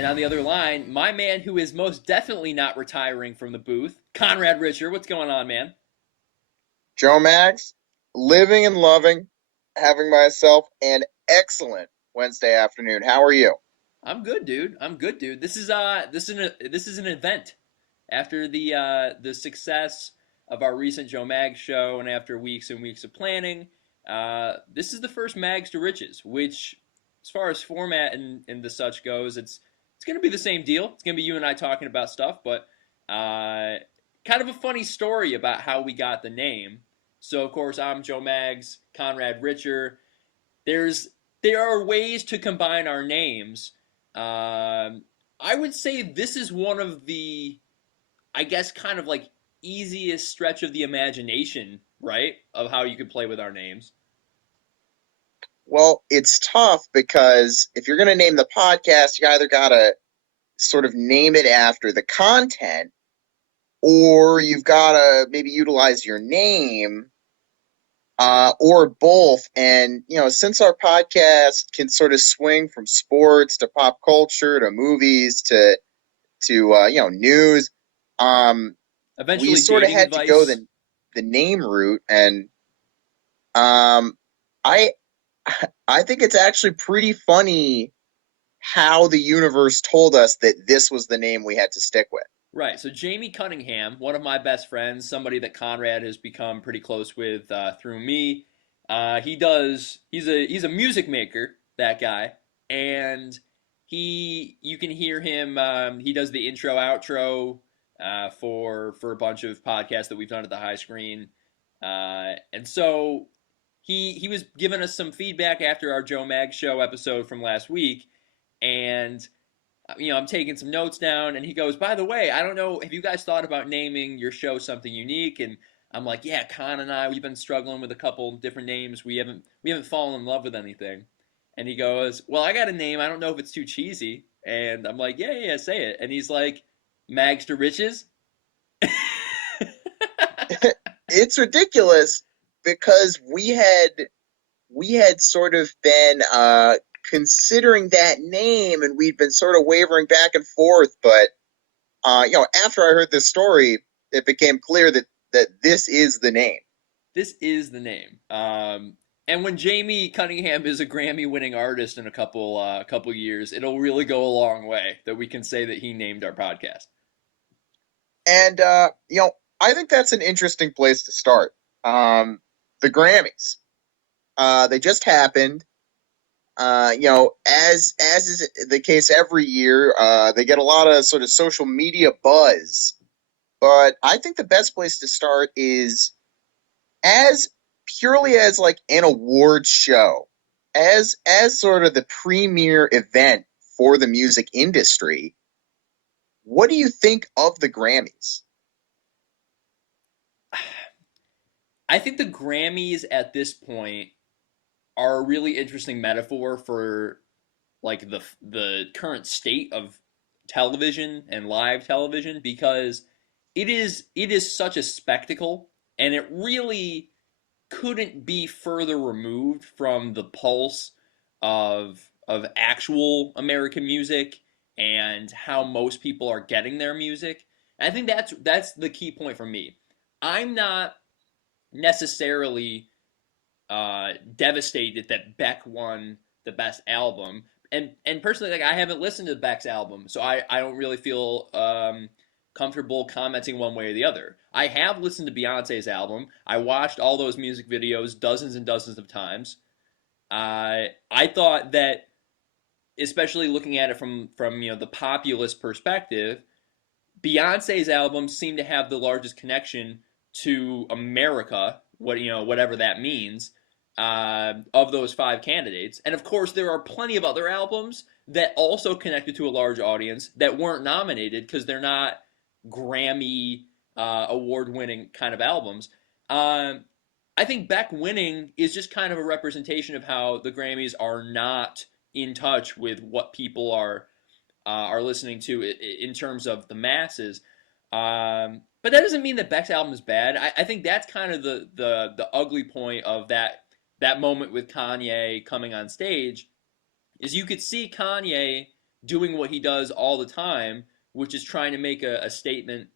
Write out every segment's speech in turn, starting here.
And on the other line, my man who is most definitely not retiring from the booth, Conrad Richer. What's going on, man? Joe Max, living and loving, having myself an excellent Wednesday afternoon. How are you? I'm good, dude. I'm good, dude. This is an event after the success of our recent Joe Mag show, and after weeks and weeks of planning. This is the first Mags to Riches, which, as far as format and the such goes, it's going to be the same deal. It's going to be you and I talking about stuff, but uh, kind of a funny story about how we got the name. So, of course, I'm Joe Mags, Conrad Richer. There's there are ways to combine our names. I would say this is one of the, I guess, kind of like easiest stretch of the imagination, right? Of how you could play with our names. Well, it's tough because if you're going to name the podcast, you either got to sort of name it after the content or you've got to maybe utilize your name or both. And, since our podcast can sort of swing from sports to pop culture to movies to news, um, we Eventually, sort of dating had to go advice. the name route, and um, I I think it's actually pretty funny how the universe told us that this was the name we had to stick with. Right. So Jamie Cunningham, one of my best friends, somebody that Conrad has become pretty close with through me. He does. He's a music maker. That guy, and you can hear him. He does the intro outro for a bunch of podcasts that we've done at the high screen. And so he was giving us some feedback after our Joe Mag show episode from last week, and I'm taking some notes down, and he goes, "By the way, I don't know, have you guys thought about naming your show something unique?" And I'm like, "Yeah, Con and I, we've been struggling with a couple different names. We haven't fallen in love with anything." And he goes, "Well, I got a name. I don't know if it's too cheesy." And I'm like, "Yeah, yeah, yeah, say it." And he's like, "Mags to Riches." It's ridiculous because we had sort of been considering that name, and we'd been sort of wavering back and forth. But after I heard this story, it became clear that this is the name. This is the name. And when Jamie Cunningham is a Grammy-winning artist in a couple years, it'll really go a long way that we can say that he named our podcast. And I think that's an interesting place to start. The Grammys. They just happened. As is the case every year, they get a lot of sort of social media buzz. But I think the best place to start is as purely as like an awards show, as sort of the premier event for the music industry. What do you think of the Grammys? I think the Grammys at this point are a really interesting metaphor for like the current state of television and live television, because it is such a spectacle, and it really couldn't be further removed from the pulse of actual American music and how most people are getting their music. And I think that's the key point for me. I'm not necessarily devastated that Beck won the best album. And personally, like, I haven't listened to Beck's album, so I don't really feel comfortable commenting one way or the other. I have listened to Beyonce's album. I watched all those music videos dozens and dozens of times. I thought that, especially looking at it from the populist perspective, Beyonce's albums seem to have the largest connection to America, whatever that means, of those five candidates. And of course, there are plenty of other albums that also connected to a large audience that weren't nominated because they're not Grammy award-winning kind of albums. Um, I think Beck winning is just kind of a representation of how the Grammys are not in touch with what people are listening to in terms of the masses. But that doesn't mean that Beck's album is bad. I think that's kind of the ugly point of that moment with Kanye coming on stage, is you could see Kanye doing what he does all the time, which is trying to make a statement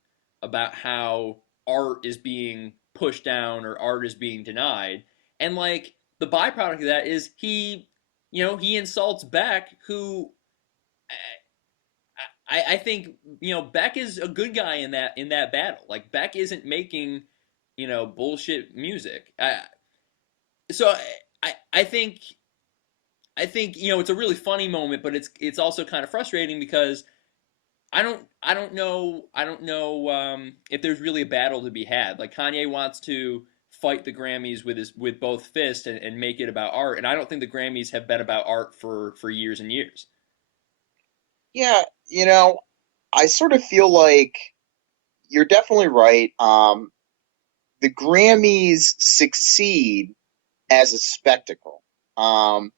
about how art is being pushed down or art is being denied. And like the byproduct of that is he insults Beck, who I think Beck is a good guy in that battle. Like Beck isn't making bullshit music. So I think it's a really funny moment, but it's also kind of frustrating because I don't know if there's really a battle to be had. Like Kanye wants to fight the Grammys with both fists and make it about art, and I don't think the Grammys have been about art for years and years. Yeah, I sort of feel like you're definitely right. The Grammys succeed as a spectacle. Um,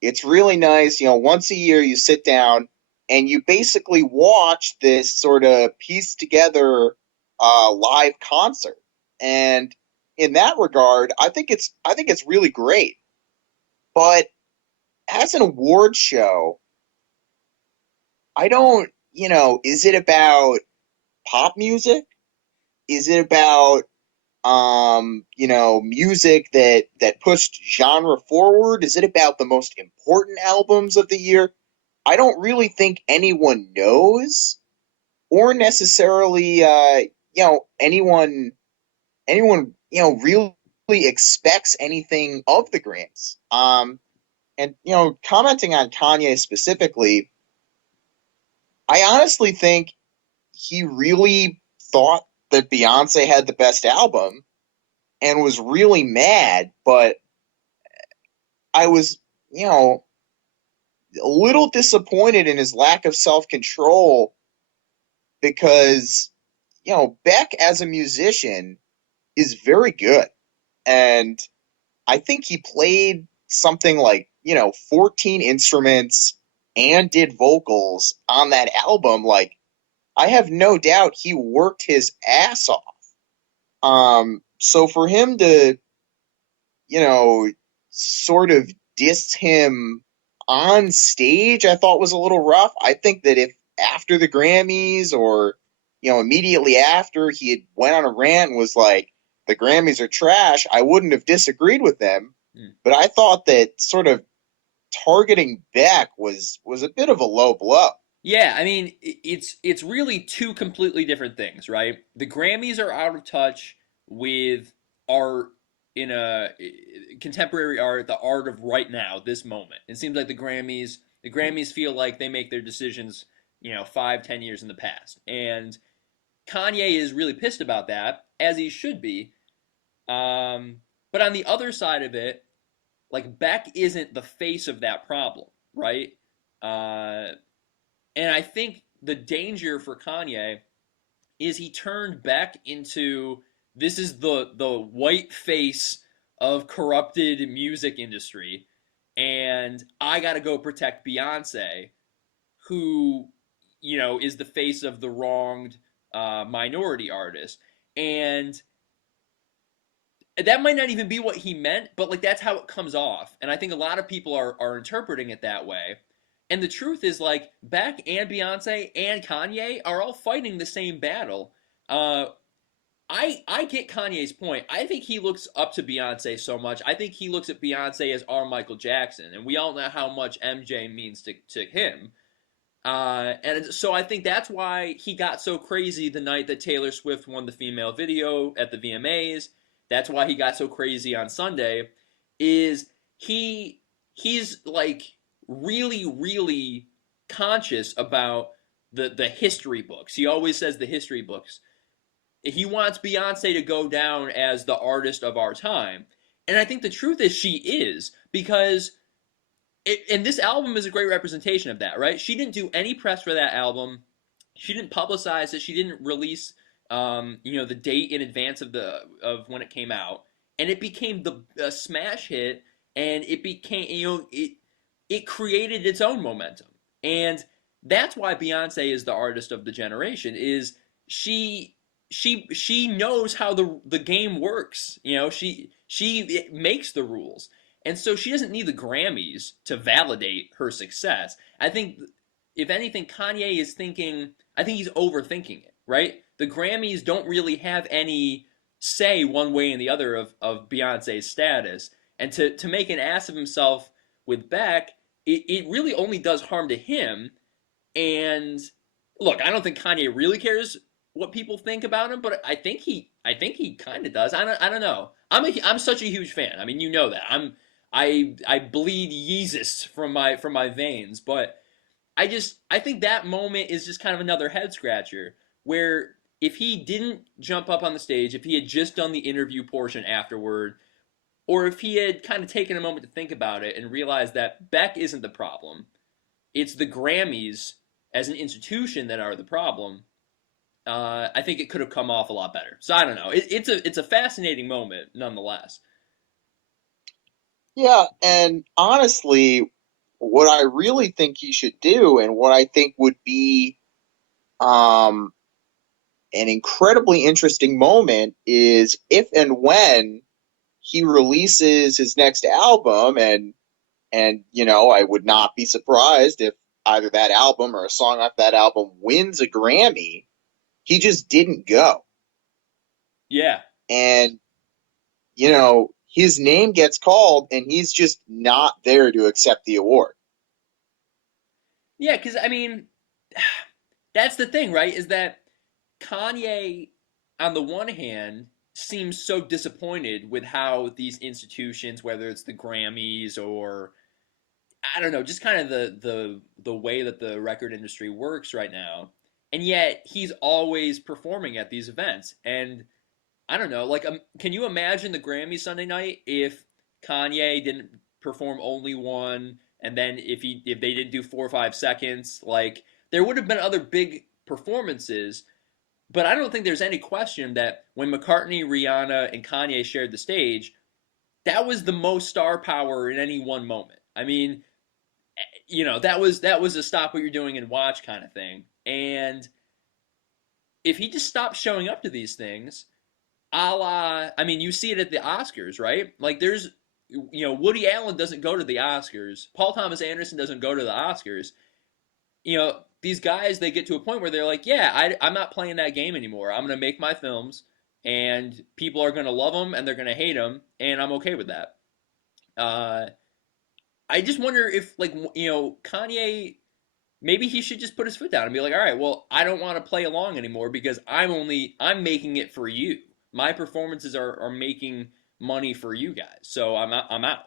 it's really nice. Once a year you sit down and you basically watch this sort of pieced together live concert. And in that regard, I think it's really great. But as an award show, I don't, is it about pop music? Is it about music that pushed genre forward? Is it about the most important albums of the year? I don't really think anyone knows, or necessarily, anyone, really expects anything of the Grammys. And commenting on Kanye specifically, I honestly think he really thought that Beyonce had the best album and was really mad, but I was, a little disappointed in his lack of self control because, Beck as a musician is very good. And I think he played something like, 14 instruments and did vocals on that album. Like, I have no doubt he worked his ass off. So for him to, you know, sort of diss him on stage, I thought was a little rough. I think that if after the Grammys or, immediately after he had went on a rant and was like, the Grammys are trash, I wouldn't have disagreed with them. Hmm. But I thought that sort of targeting Beck was a bit of a low blow. Yeah, I mean, it's really two completely different things, right? The Grammys are out of touch with art in a contemporary art, the art of right now, this moment. It seems like the Grammys feel like they make their decisions, 5, 10 years in the past, and Kanye is really pissed about that, as he should be. But on the other side of it, like Beck isn't the face of that problem, right? Uh, and I think the danger for Kanye is he turned Beck into this is the white face of corrupted music industry, and I got to go protect Beyonce, who is the face of the wronged minority artist, and that might not even be what he meant, but like that's how it comes off, and I think a lot of people are interpreting it that way. And the truth is, like, Beck and Beyonce and Kanye are all fighting the same battle. Uh, I get Kanye's point. I think he looks up to Beyonce so much. I think he looks at Beyonce as our Michael Jackson, and we all know how much MJ means to him. And so I think that's why he got so crazy the night that Taylor Swift won the female video at the VMAs. That's why he got so crazy on Sunday. Is he's like really really conscious about the history books. He always says the history books. He wants Beyonce to go down as the artist of our time. And I think the truth is she is because and this album is a great representation of that, right? She didn't do any press for that album. She didn't publicize it. She didn't release, the date in advance of when it came out, and it became the smash hit, and it became, it created its own momentum, and that's why Beyonce is the artist of the generation. Is she? She knows how the game works. She makes the rules, and so she doesn't need the Grammys to validate her success. I think if anything, Kanye is thinking, I think he's overthinking it, right? The Grammys don't really have any say one way and the other of Beyonce's status. And to make an ass of himself with Beck, it really only does harm to him. And look, I don't think Kanye really cares what people think about him, but I think he kind of does. I don't know. I'm such a huge fan. I mean, you know that. I bleed Yeezus from my veins, but I think that moment is just kind of another head scratcher where if he didn't jump up on the stage, if he had just done the interview portion afterward, or if he had kind of taken a moment to think about it and realized that Beck isn't the problem, it's the Grammys as an institution that are the problem. I think it could have come off a lot better. So I don't know. It's a fascinating moment nonetheless. Yeah, and honestly, what I really think he should do, and what I think would be um, an incredibly interesting moment, is if and when he releases his next album, and I would not be surprised if either that album or a song off that album wins a Grammy. He just didn't go, Yeah, and his name gets called, and he's just not there to accept the award. yeah. Because I mean, that's the thing, right? Is that Kanye, on the one hand, seems so disappointed with how these institutions, whether it's the Grammys or I don't know, just kind of the way that the record industry works right now, and yet he's always performing at these events. And I don't know, like, can you imagine the Grammys Sunday night if Kanye didn't perform only one, and then if they didn't do 4 or 5 seconds, like there would have been other big performances, but I don't think there's any question that when McCartney, Rihanna, and Kanye shared the stage, that was the most star power in any one moment. I mean, that was a stop what you're doing and watch kind of thing. And if he just stopped showing up to these things, a la, I mean, you see it at the Oscars, right? Like there's, Woody Allen doesn't go to the Oscars. Paul Thomas Anderson doesn't go to the Oscars. These guys, they get to a point where they're like, yeah, I'm not playing that game anymore. I'm going to make my films, and people are going to love them and they're going to hate them, and I'm okay with that. Uh, I just wonder if, like, Kanye, maybe he should just put his foot down and be like, all right, well, I don't want to play along anymore because I'm making it for you. My performances are making money for you guys, so I'm out.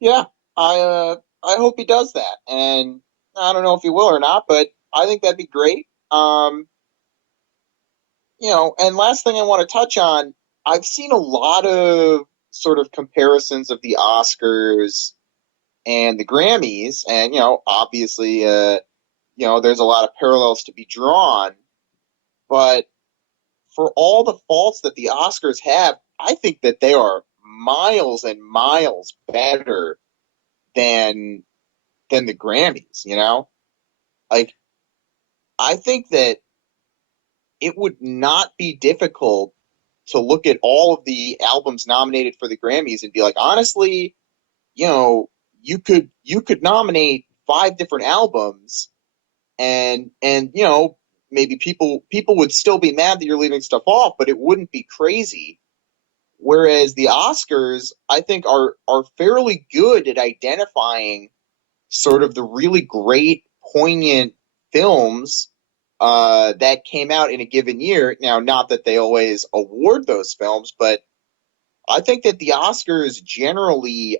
Yeah, I hope he does that, and I don't know if he will or not, but I think that'd be great. And last thing I want to touch on, I've seen a lot of sort of comparisons of the Oscars and the Grammys, and obviously, there's a lot of parallels to be drawn, but for all the faults that the Oscars have, I think that they are miles and miles better than the Grammys, Like I think that it would not be difficult to look at all of the albums nominated for the Grammys and be like, honestly, you could nominate five different albums, and maybe people would still be mad that you're leaving stuff off, but it wouldn't be crazy. Whereas the Oscars, I think, are fairly good at identifying sort of the really great, poignant films that came out in a given year. Now, not that they always award those films, but I think that the Oscars generally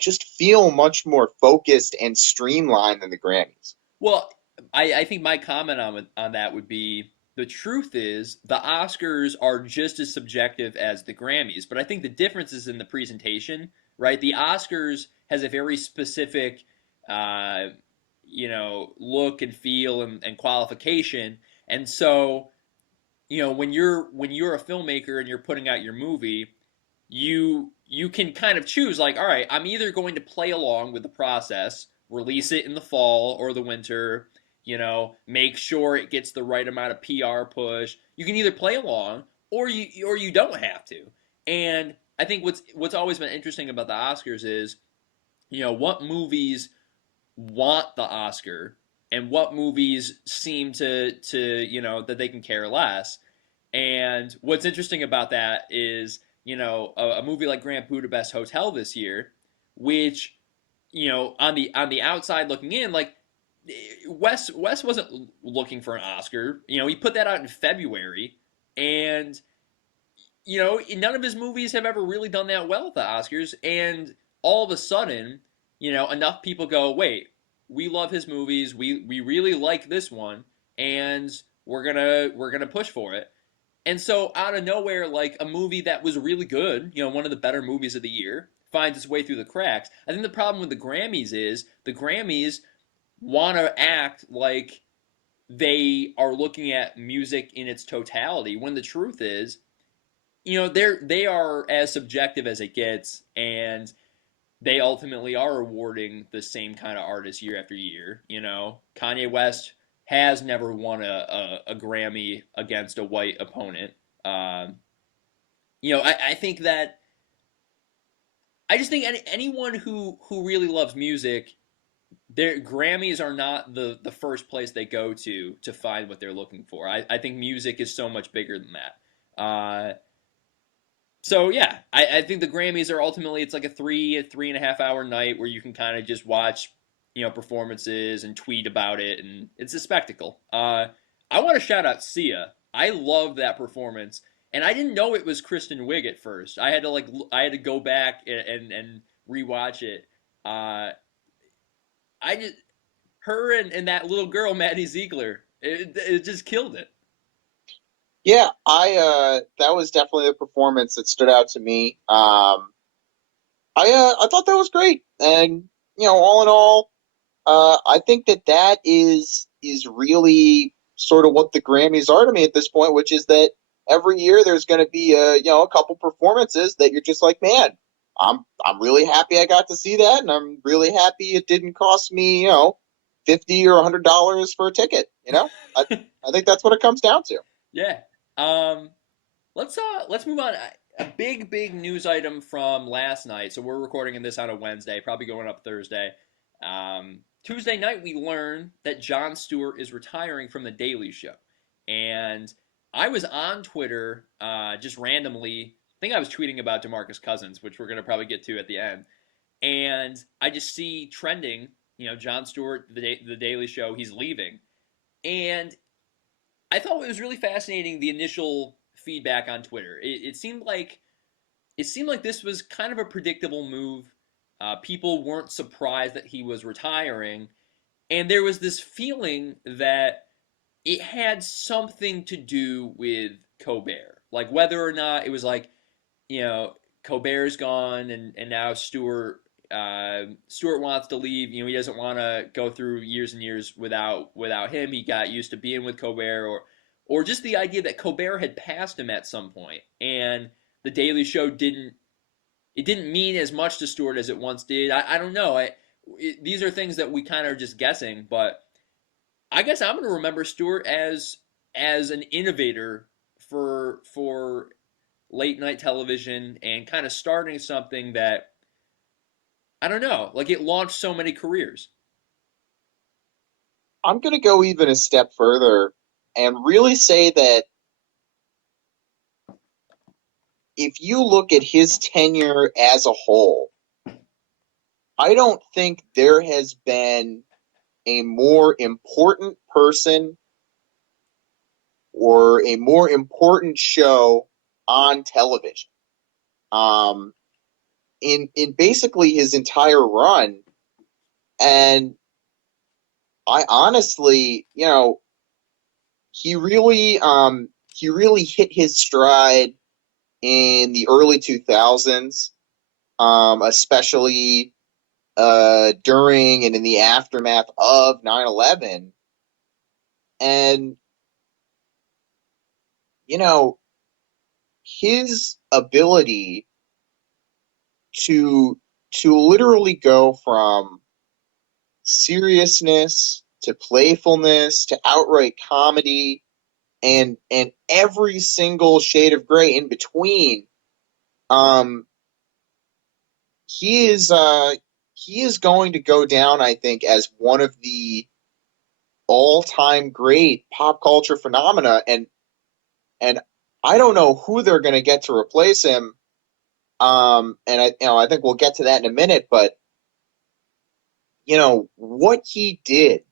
just feel much more focused and streamlined than the Grammys. Well, I think my comment on that would be the truth is the Oscars are just as subjective as the Grammys, but I think the difference is in the presentation, right? The Oscars has a very specific, uh, look and feel and qualification, and so when you're a filmmaker and you're putting out your movie, you can kind of choose like, all right, I'm either going to play along with the process, release it in the fall or the winter, make sure it gets the right amount of PR push. You can either play along or you don't have to. And I think what's always been interesting about the Oscars is, what movies want the Oscar and what movies seem to that they can care less. And what's interesting about that is, a movie like Grand Budapest Hotel this year, which, on the outside looking in, like, Wes wasn't looking for an Oscar. He put that out in February, and none of his movies have ever really done that well at the Oscars. And all of a sudden, enough people go, wait, we love his movies. We really like this one, and we're gonna push for it. And so out of nowhere, like a movie that was really good, one of the better movies of the year, finds its way through the cracks. I think the problem with the Grammys is the Grammys want to act like they are looking at music in its totality, when the truth is, they are as subjective as it gets, and they ultimately are awarding the same kind of artists year after year. Kanye West has never won a Grammy against a white opponent. I think that I just think anyone who really loves music, their Grammys are not the first place they go to find what they're looking for. I think music is so much bigger than that. So yeah, I think the Grammys are ultimately, it's like a 3.5 hour night where you can kind of just watch performances and tweet about it, and it's a spectacle. I want to shout out Sia. I loved that performance, and I didn't know it was Kristen Wiig at first. I had to go back and rewatch it. I just her and that little girl Maddie Ziegler, it just killed it. Yeah, I that was definitely the performance that stood out to me. I thought that was great, and all in all, I think that is really sort of what the Grammys are to me at this point, which is that every year there's going to be a couple performances that you're just like, man, I'm really happy I got to see that, and I'm really happy it didn't cost me $50 or $100 for a ticket. I think that's what it comes down to. Yeah. Um, let's move on. A big news item from last night. So we're recording this on a Wednesday, probably going up Thursday. Tuesday night we learned that Jon Stewart is retiring from the Daily Show, and I was on Twitter just randomly. I think I was tweeting about DeMarcus Cousins, which we're gonna probably get to at the end. And I just see trending, Jon Stewart, the Daily Show, he's leaving, and I thought it was really fascinating, the initial feedback on Twitter. It seemed like this was kind of a predictable move. People weren't surprised that he was retiring, and there was this feeling that it had something to do with Colbert, like whether or not it was like, Colbert's gone, and now Stewart wants to leave. He doesn't want to go through years and years without him. He got used to being with Colbert, or just the idea that Colbert had passed him at some point, and the Daily Show didn't mean as much to Stewart as it once did. I don't know. These are things that we kind of are just guessing, but I guess I'm going to remember Stewart as an innovator for late night television, and kind of starting something that, I don't know, like it launched so many careers. I'm going to go even a step further and really say that if you look at his tenure as a whole, I don't think there has been a more important person or a more important show on television. In basically his entire run, and I honestly, he really hit his stride in the early 2000s, especially during and in the aftermath of 9/11. And, you know, his ability to literally go from seriousness to playfulness to outright comedy and every single shade of gray in between. um he is he is going to go down, I think, as one of the all-time great pop culture phenomena, and I don't know who they're going to get to replace him. And I think we'll get to that in a minute, but what he did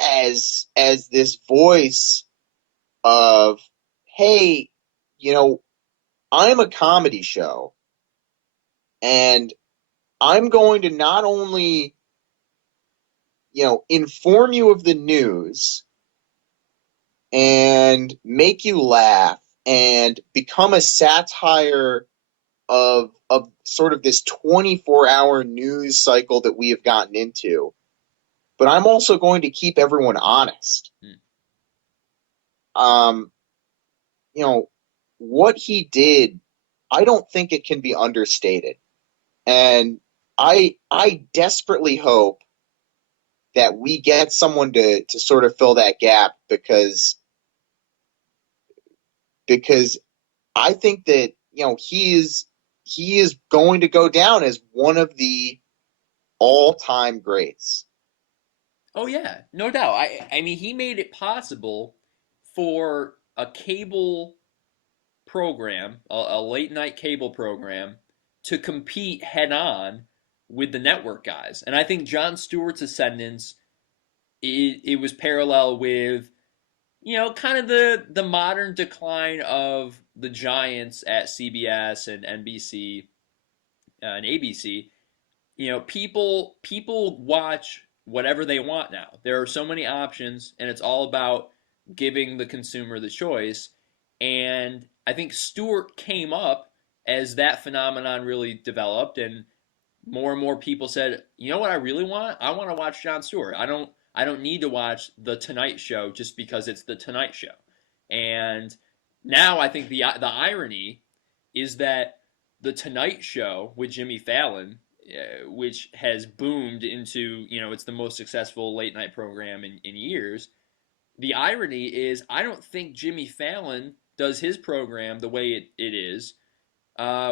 as this voice of, hey, you know, I'm a comedy show, and I'm going to not only, inform you of the news and make you laugh and become a satire of sort of this 24-hour news cycle that we have gotten into, but I'm also going to keep everyone honest. Hmm. Um, you know, what he did, I don't think it can be understated. And I desperately hope that we get someone to sort of fill that gap, because I think that he is going to go down as one of the all-time greats. Oh yeah, no doubt. I mean, he made it possible for a cable program, a late night cable program, to compete head on with the network guys. And I think Jon Stewart's ascendance, it was parallel with, kind of the modern decline of the giants at CBS and NBC and ABC. People watch whatever they want now. There are so many options, and it's all about giving the consumer the choice. And I think Stewart came up as that phenomenon really developed, and more and more people said, "You know what I really want? I want to watch Jon Stewart. I don't need to watch the Tonight Show just because it's the Tonight Show." And now I think the irony is that the Tonight Show with Jimmy Fallon, which has boomed into, it's the most successful late night program in years. The irony is, I don't think Jimmy Fallon does his program the way it is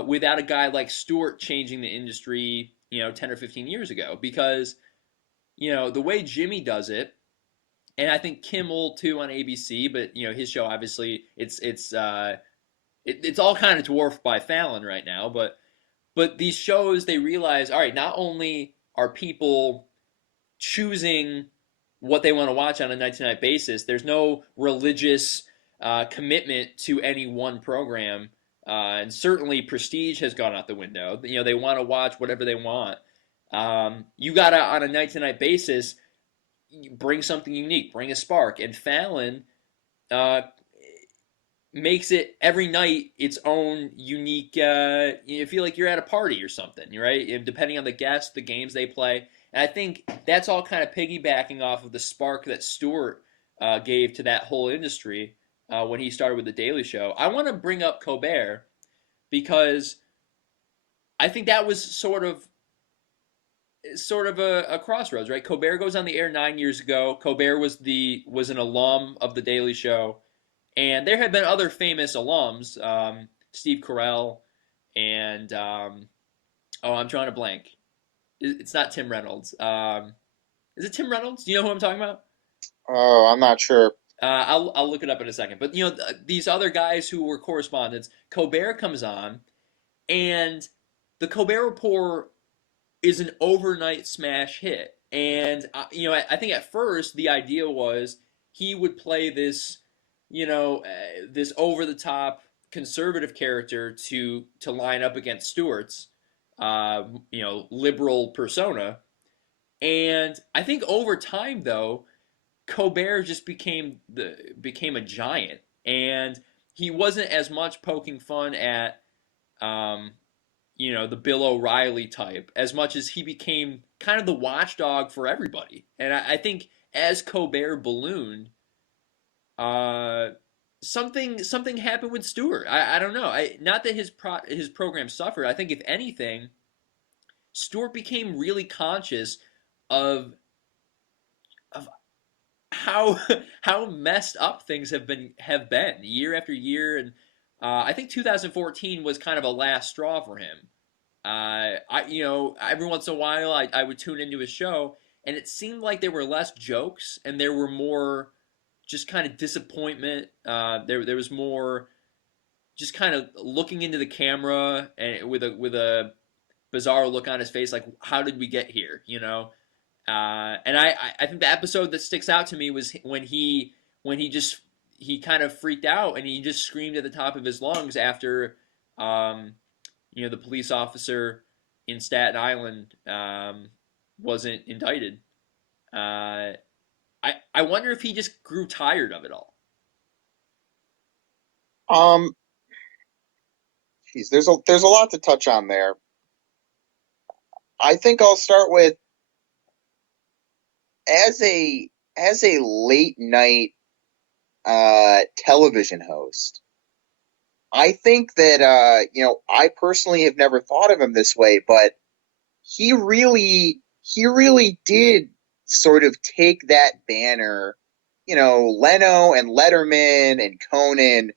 without a guy like Stewart changing the industry, 10 or 15 years ago. Because, the way Jimmy does it, and I think Kimmel too on ABC, but, his show, obviously, it's all kind of dwarfed by Fallon right now. But these shows, they realize, all right, not only are people choosing what they want to watch on a night to night basis, there's no religious commitment to any one program. And certainly prestige has gone out the window. They want to watch whatever they want. You got to, on a night to night basis, bring something unique, bring a spark. And Fallon uh, makes it every night its own unique. You feel like you're at a party or something, right? Depending on the guests, the games they play, and I think that's all kind of piggybacking off of the spark that Stewart gave to that whole industry when he started with the Daily Show. I want to bring up Colbert because I think that was sort of a crossroads, right? Colbert goes on the air 9 years ago. Colbert was an alum of the Daily Show. And there have been other famous alums, Steve Carell, and I'm drawing a blank. It's not Tim Reynolds. Is it Tim Reynolds? Do you know who I'm talking about? Oh, I'm not sure. I'll look it up in a second. But these other guys who were correspondents, Colbert comes on, and the Colbert Report is an overnight smash hit. And I think at first the idea was he would play this over the top conservative character to line up against Stewart's liberal persona. And I think over time though, Colbert just became a giant, and he wasn't as much poking fun at the Bill O'Reilly type as much as he became kind of the watchdog for everybody. And I think as Colbert ballooned, uh, something happened with Stewart. I don't know. Not that his program suffered. I think if anything, Stewart became really conscious of how how messed up things have been year after year, and I think 2014 was kind of a last straw for him. Every once in a while I would tune into his show, and it seemed like there were less jokes and there were more just kind of disappointment. There was more just kind of looking into the camera and with a bizarre look on his face, like how did we get here? And I think the episode that sticks out to me was when he kind of freaked out and he just screamed at the top of his lungs after the police officer in Staten Island wasn't indicted. I wonder if he just grew tired of it all. Um, there's a lot to touch on there. I think I'll start with as a late night television host. I think that I personally have never thought of him this way, but he really did sort of take that banner. Leno and Letterman and Conan.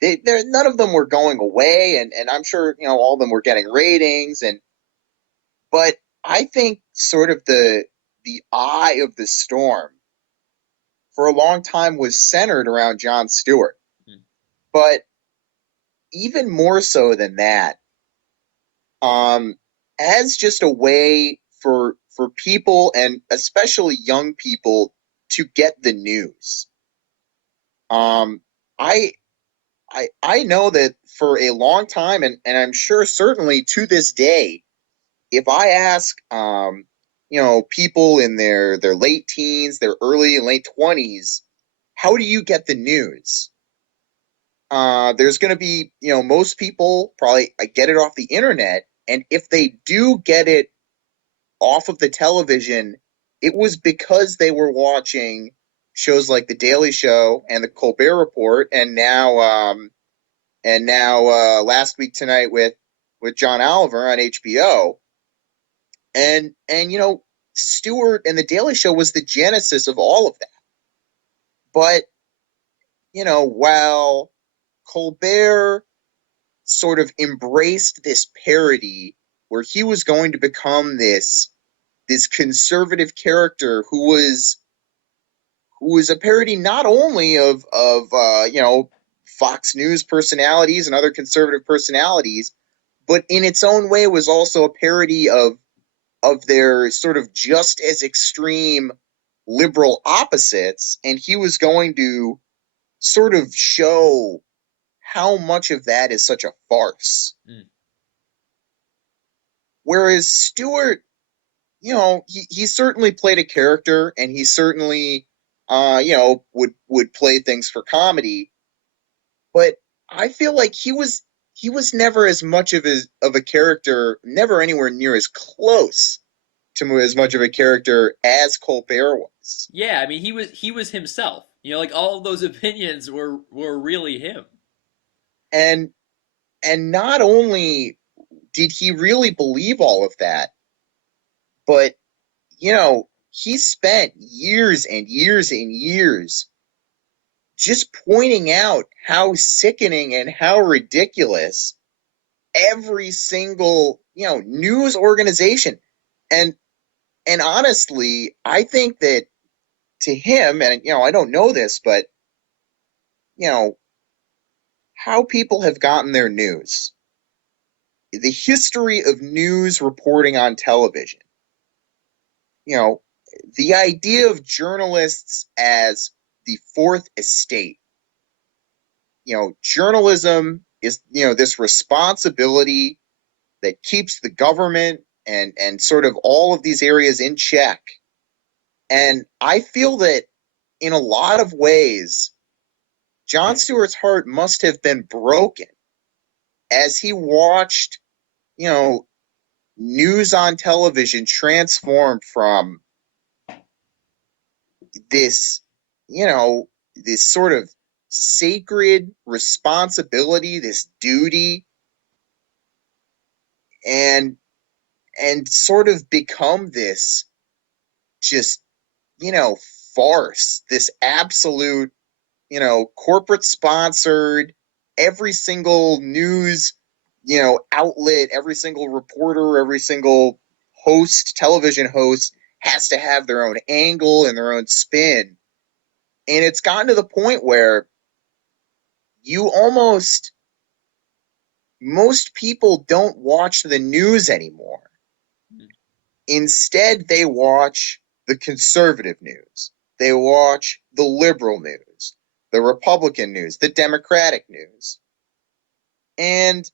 None of them were going away, and I'm sure all of them were getting ratings, but I think sort of the eye of the storm for a long time was centered around Jon Stewart. Hmm. But even more so than that, as just a way for people and especially young people to get the news. I I know that for a long time, and I'm sure certainly to this day, if I ask people in their late teens, their early and late 20s, how do you get the news? There's going to be, most people probably get it off the internet. And if they do get it off of the television, it was because they were watching shows like The Daily Show and The Colbert Report, and now last week tonight with John Oliver on HBO. And Stewart and The Daily Show was the genesis of all of that. But while Colbert sort of embraced this parody where he was going to become this conservative character who was a parody not only of Fox News personalities and other conservative personalities, but in its own way was also a parody of their sort of just as extreme liberal opposites, and he was going to sort of show how much of that is such a farce. Mm. Whereas Stewart, he certainly played a character, and he certainly, would play things for comedy. But I feel like he was never as much of a character, never anywhere near as close to as much of a character as Colbert was. Yeah, I mean he was himself. Like all of those opinions were really him. And not only did he really believe all of that, but he spent years and years and years just pointing out how sickening and how ridiculous every single news organization. And honestly, I think that to him, and I don't know this, but how people have gotten their news, the history of news reporting on television, the idea of journalists as the fourth estate. Journalism is this responsibility that keeps the government and sort of all of these areas in check. And I feel that in a lot of ways, Jon Stewart's heart must have been broken as he watched, news on television transform from this, this sort of sacred responsibility, this duty, and sort of become this just, farce, this absolute, corporate sponsored, every single news, outlet, every single reporter, every single host, television host has to have their own angle and their own spin. And it's gotten to the point where you almost, most people don't watch the news anymore. Instead, they watch the conservative news. They watch the liberal news, the Republican news, the Democratic news. And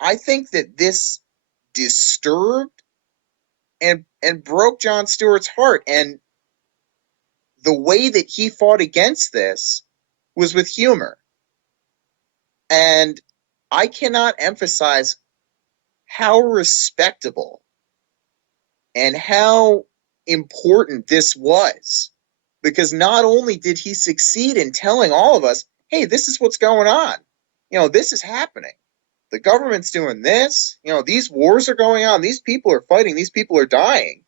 I think that this disturbed and broke Jon Stewart's heart. And the way that he fought against this was with humor. And I cannot emphasize how respectable and how important this was. Because not only did he succeed in telling all of us, hey, this is what's going on. This is happening. The government's doing this. These wars are going on. These people are fighting. These people are dying.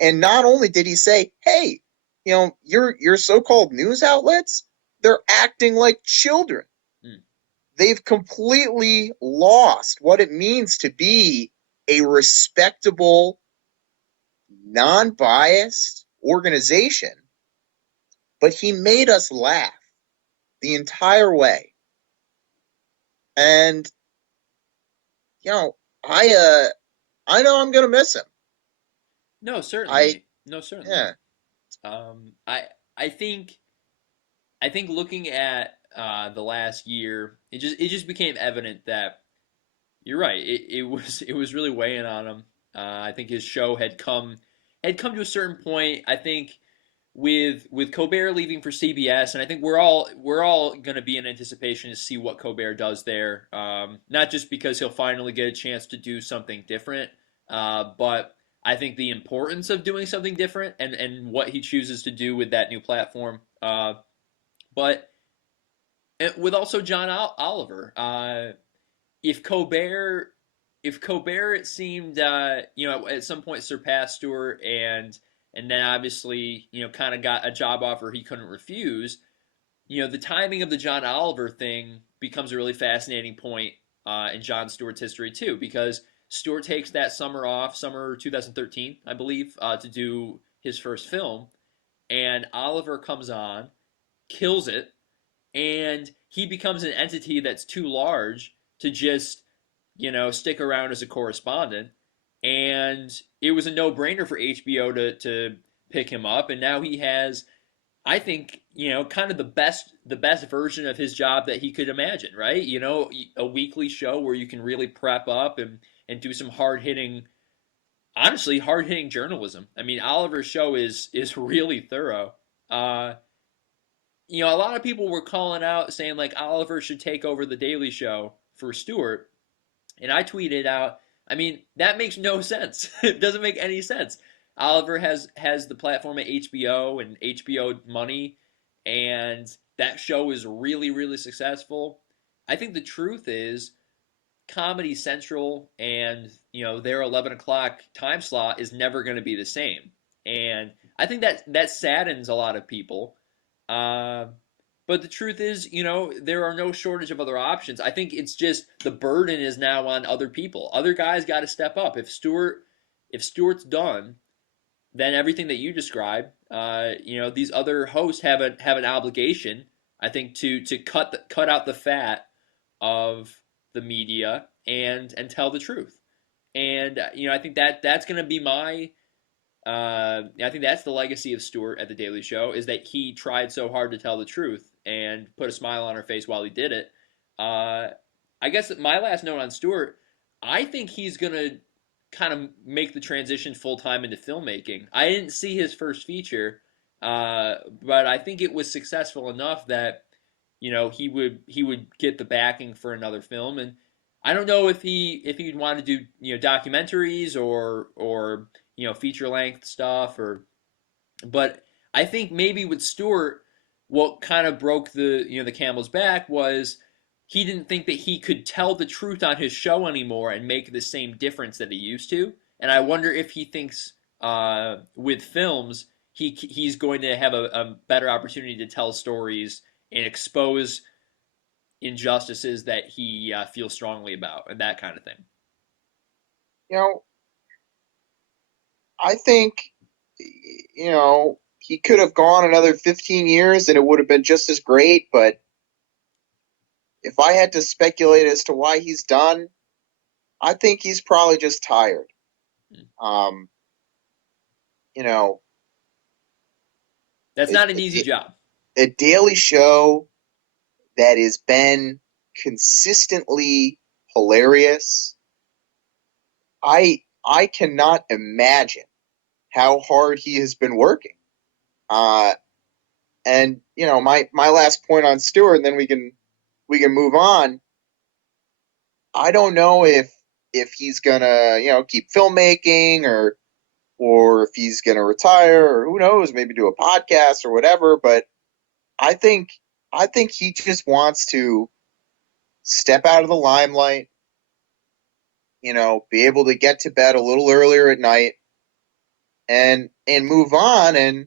And not only did he say, hey, your so-called news outlets, they're acting like children. They've completely lost what it means to be a respectable, non-biased organization. But he made us laugh the entire way. And I know I'm gonna miss him. No, I certainly. No, certainly. Yeah. Um, I I think I think looking at the last year, it just became evident that you're right. It was really weighing on him. I think his show had come to a certain point. I think with Colbert leaving for CBS, and I think we're all going to be in anticipation to see what Colbert does there. Not just because he'll finally get a chance to do something different, but I think the importance of doing something different and what he chooses to do with that new platform. But with also John Oliver, if Colbert if Colbert it seemed at some point surpassed Stewart and then obviously kind of got a job offer he couldn't refuse. The timing of the John Oliver thing becomes a really fascinating point in Jon Stewart's history too, because Stewart takes that summer off, summer 2013, I believe, to do his first film, and Oliver comes on, kills it, and he becomes an entity that's too large to just stick around as a correspondent. And it was a no-brainer for HBO to pick him up, and now he has, I think, kind of the best version of his job that he could imagine, right? A weekly show where you can really prep up and do some hard-hitting, honestly hard-hitting journalism. I mean, Oliver's show is really thorough. Uh, a lot of people were calling out saying like Oliver should take over the Daily Show for Stewart, and I tweeted out, I mean, that makes no sense. It doesn't make any sense. Oliver has the platform at HBO and HBO money, and that show is really, really successful. I think the truth is Comedy Central and their 11 o'clock time slot is never going to be the same, and I think that saddens a lot of people. Uh, but the truth is, there are no shortage of other options. I think it's just the burden is now on other people. Other guys got to step up. If Stewart's done, then everything that you described, these other hosts have an obligation, I think, to cut out the fat of the media and tell the truth. And I think that's going to be my I think that's the legacy of Stewart at the Daily Show, is that he tried so hard to tell the truth and put a smile on her face while he did it. Uh, I guess my last note on Stewart, I think he's gonna kind of make the transition full time into filmmaking. I didn't see his first feature, but I think it was successful enough that he would get the backing for another film. And I don't know if he'd want to do documentaries or feature length stuff, but I think maybe with Stewart, what kind of broke the camel's back was he didn't think that he could tell the truth on his show anymore and make the same difference that he used to. And I wonder if he thinks with films he's going to have a better opportunity to tell stories and expose injustices that he feels strongly about and that kind of thing. You know, I think, he could have gone another 15 years and it would have been just as great. But if I had to speculate as to why he's done, I think he's probably just tired. Um, you know, That's a, not an easy job. a daily show that has been consistently hilarious. I cannot imagine how hard he has been working. Uh, and my last point on Stewart, and then we can move on. I don't know if he's gonna keep filmmaking or if he's gonna retire or who knows, maybe do a podcast or whatever. But I think I think he just wants to step out of the limelight, be able to get to bed a little earlier at night and move on. And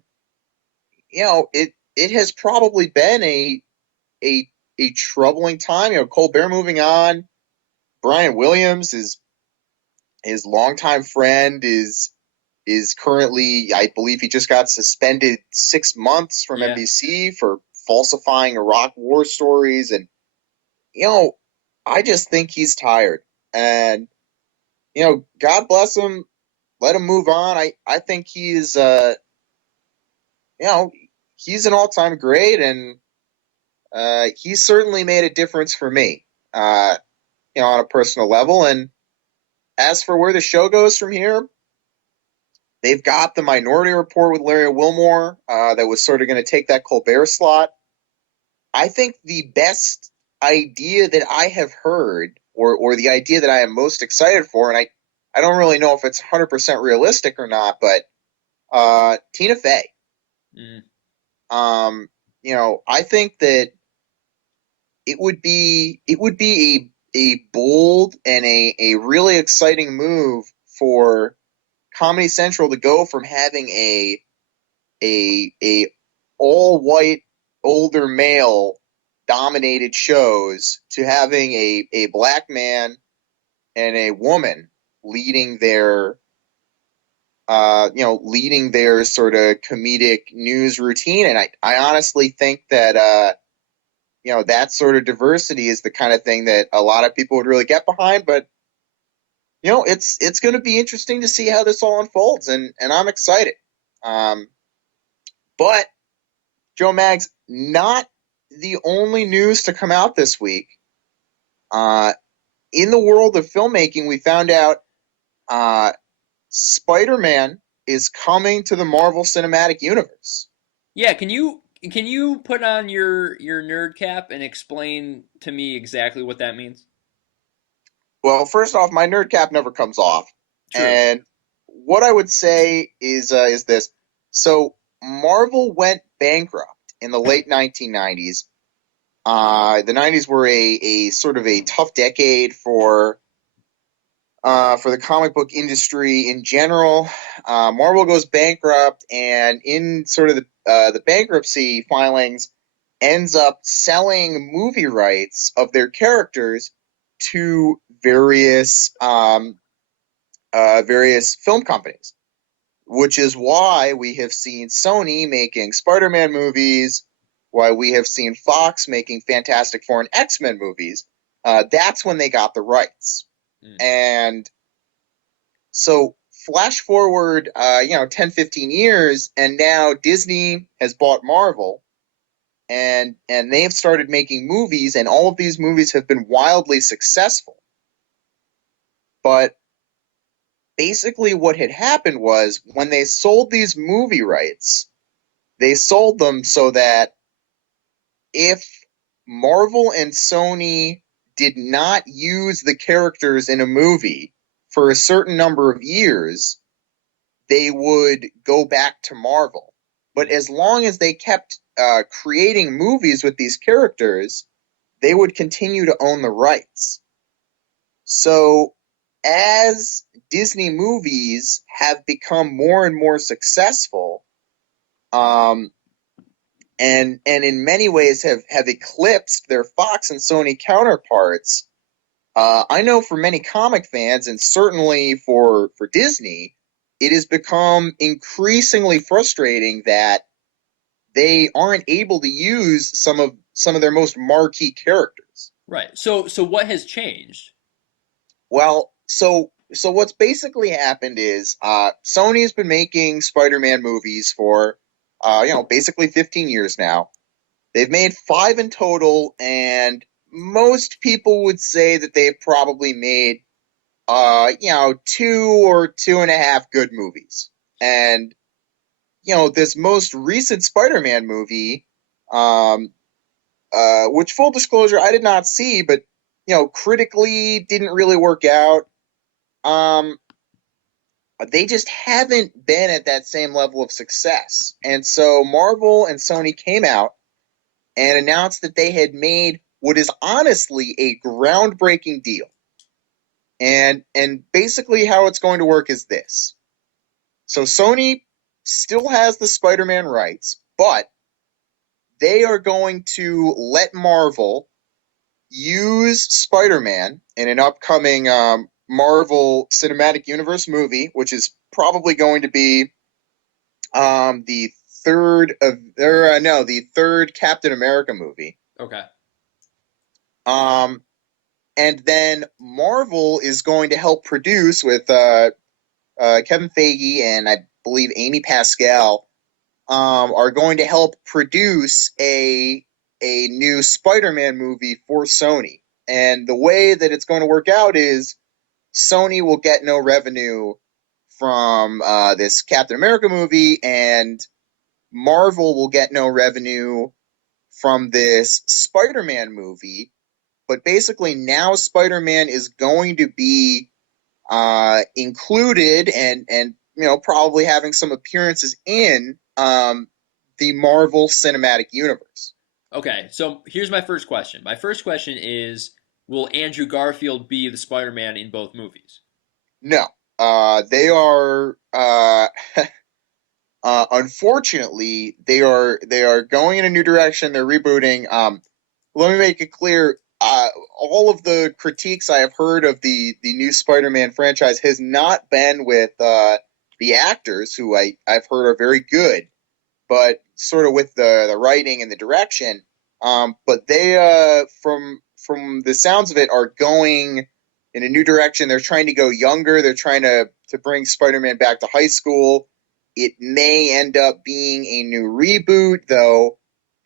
it has probably been a a troubling time. Colbert moving on. Brian Williams is his longtime friend is currently, I believe, he just got suspended 6 months from Yeah. NBC for falsifying Iraq war stories. And you know I just think he's tired. And God bless him. Let him move on. I think he's you know he's an all-time great. And he certainly made a difference for me, on a personal level. And as for where the show goes from here, they've got the Minority Report with Larry Wilmore, that was sort of going to take that Colbert slot. I think the best idea that I have heard, or the idea that I am most excited for, and I don't really know if it's 100% realistic or not, but Tina Fey. Mm. I think that it would be a bold and a really exciting move for Comedy Central to go from having a all white older male dominated shows to having a black man and a woman leading their leading their sort of comedic news routine. And I honestly think that that sort of diversity is the kind of thing that a lot of people would really get behind. But it's going to be interesting to see how this all unfolds, and I'm excited. Um, but Joe Mags, not the only news to come out this week. Uh, in the world of filmmaking, we found out Spider-Man is coming to the Marvel Cinematic Universe. Yeah, can you put on your nerd cap and explain to me exactly what that means? Well, first off, my nerd cap never comes off, True. and what I would say is this: so Marvel went bankrupt in the late 1990s. The 90s were a sort of a tough decade for the comic book industry in general. Marvel goes bankrupt, and in sort of the bankruptcy filings, ends up selling movie rights of their characters to various film companies, which is why we have seen Sony making Spider-Man movies, why we have seen Fox making Fantastic Four and X-Men movies. That's when they got the rights. Mm. And so flash forward, 10, 15 years, and now Disney has bought Marvel, and they've started making movies, and all of these movies have been wildly successful. But basically what had happened was when they sold these movie rights, they sold them so that if Marvel and Sony did not use the characters in a movie for a certain number of years, they would go back to Marvel. But as long as they kept creating movies with these characters, they would continue to own the rights. So as Disney movies have become more and more successful, and in many ways have eclipsed their Fox and Sony counterparts, I know for many comic fans, and certainly for Disney, it has become increasingly frustrating that they aren't able to use some of their most marquee characters. Right. So what has changed? Well, so what's basically happened is Sony's been making Spider-Man movies for basically 15 years now. They've made five in total, and most people would say that they've probably made two or two and a half good movies. And this most recent Spider-Man movie, um, which full disclosure I did not see, but critically didn't really work out. Um, they just haven't been at that same level of success. And so Marvel and Sony came out and announced that they had made what is honestly a groundbreaking deal. And basically how it's going to work is this. So Sony still has the Spider-Man rights, but they are going to let Marvel use Spider-Man in an upcoming Marvel Cinematic Universe movie, which is probably going to be the the third Captain America movie. Okay. Um, and then Marvel is going to help produce with Kevin Feige and I believe Amy Pascal are going to help produce a new Spider-Man movie for Sony. And the way that it's going to work out is Sony will get no revenue from this Captain America movie, and Marvel will get no revenue from this Spider-Man movie. But basically, now Spider-Man is going to be included and probably having some appearances in the Marvel Cinematic Universe. Okay. So here's my first question. My first question is, will Andrew Garfield be the Spider-Man in both movies? No, they are. Unfortunately, they are going in a new direction. They're rebooting. Let me make it clear. All of the critiques I have heard of the new Spider-Man franchise has not been with the actors, who I've heard are very good, but sort of with the writing and the direction. But they, from the sounds of it, are going in a new direction. They're trying to go younger. They're trying to bring Spider-Man back to high school. It may end up being a new reboot, though.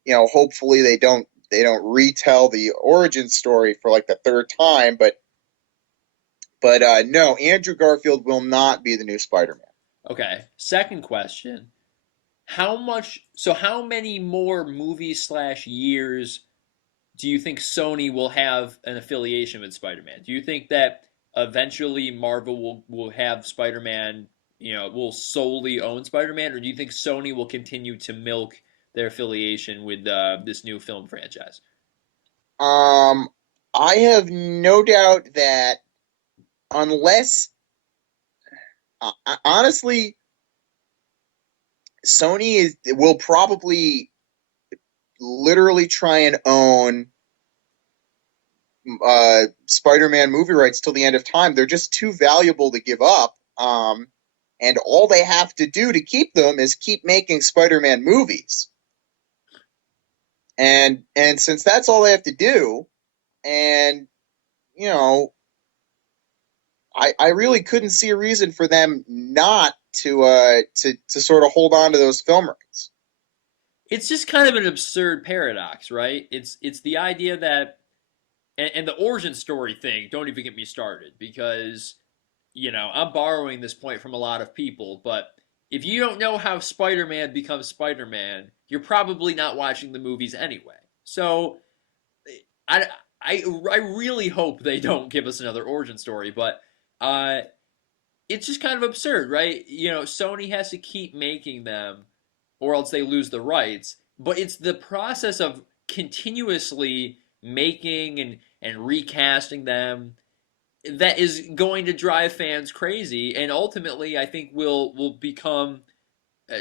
Hopefully they don't retell the origin story for like the third time. But no, Andrew Garfield will not be the new Spider-Man. Okay. Second question. How many more movies slash years do you think Sony will have an affiliation with Spider-Man? Do you think that eventually Marvel will have Spider-Man, will solely own Spider-Man, or do you think Sony will continue to milk their affiliation with this new film franchise? Um, I have no doubt that unless, honestly, will probably literally try and own Spider-Man movie rights till the end of time. They're just too valuable to give up. And all they have to do to keep them is keep making Spider-Man movies. And since that's all they have to do, and you know, I really couldn't see a reason for them not to sort of hold on to those film rights. It's just kind of an absurd paradox, right? It's the idea that and the origin story thing, don't even get me started because I'm borrowing this point from a lot of people, but if you don't know how Spider-Man becomes Spider-Man, you're probably not watching the movies anyway. So I, I really hope they don't give us another origin story, but uh, it's just kind of absurd, right? Sony has to keep making them or else they lose the rights. But it's the process of continuously making and recasting them that is going to drive fans crazy, and ultimately, I think will become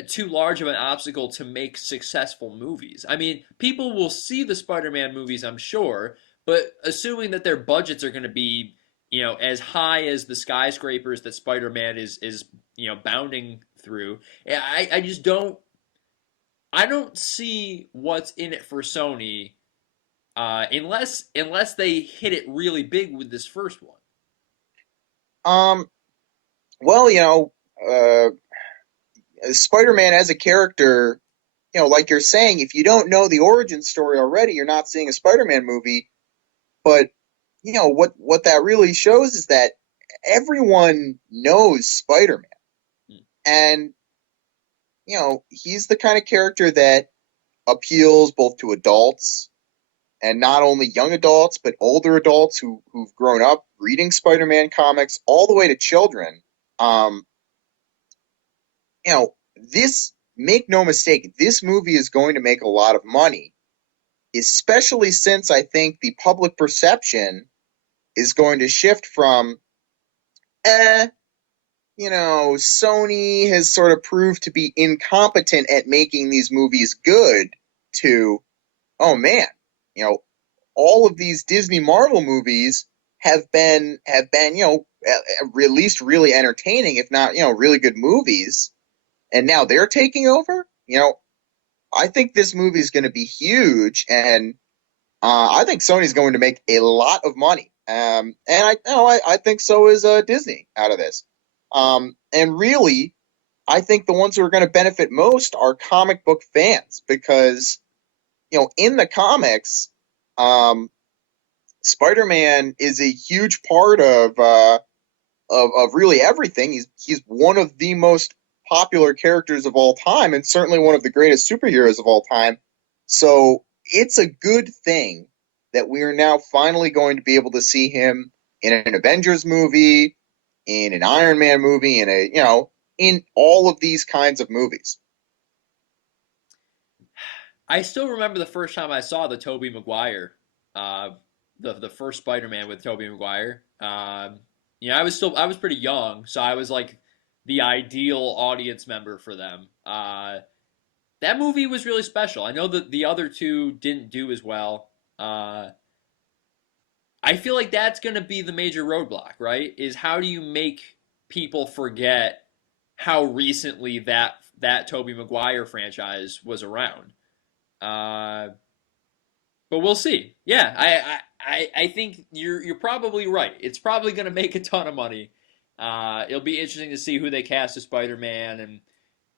too large of an obstacle to make successful movies. I mean, people will see the Spider-Man movies, I'm sure, but assuming that their budgets are going to be, as high as the skyscrapers that Spider-Man is bounding through. Yeah, I just don't. I don't see what's in it for Sony unless they hit it really big with this first one. Um, well, Spider-Man as a character, like you're saying, if you don't know the origin story already, you're not seeing a Spider-Man movie. But what that really shows is that everyone knows Spider-Man, and he's the kind of character that appeals both to adults and not only young adults but older adults who've grown up reading Spider-Man comics, all the way to children. Um, this, make no mistake, this movie is going to make a lot of money, especially since I think the public perception is going to shift from, eh, Sony has sort of proved to be incompetent at making these movies good, to, oh man, you know, all of these Disney Marvel movies have been at least really entertaining, if not really good movies, and now they're taking over. I think this movie is going to be huge, and I think Sony's going to make a lot of money. And I think so is Disney out of this. And really, I think the ones who are going to benefit most are comic book fans, because in the comics, um, Spider-Man is a huge part of really everything. He's one of the most popular characters of all time, and certainly one of the greatest superheroes of all time. So it's a good thing that we are now finally going to be able to see him in an Avengers movie, in an Iron Man movie, in all of these kinds of movies. I still remember the first time I saw the Tobey Maguire, uh, the first Spider-Man with Tobey Maguire. I was pretty young, so I was like the ideal audience member for them. That movie was really special. I know that the other two didn't do as well. I feel like that's going to be the major roadblock, right? Is how do you make people forget how recently that Tobey Maguire franchise was around? Uh, but we'll see. Yeah, I think you're probably right. It's probably going to make a ton of money. It'll be interesting to see who they cast as Spider-Man and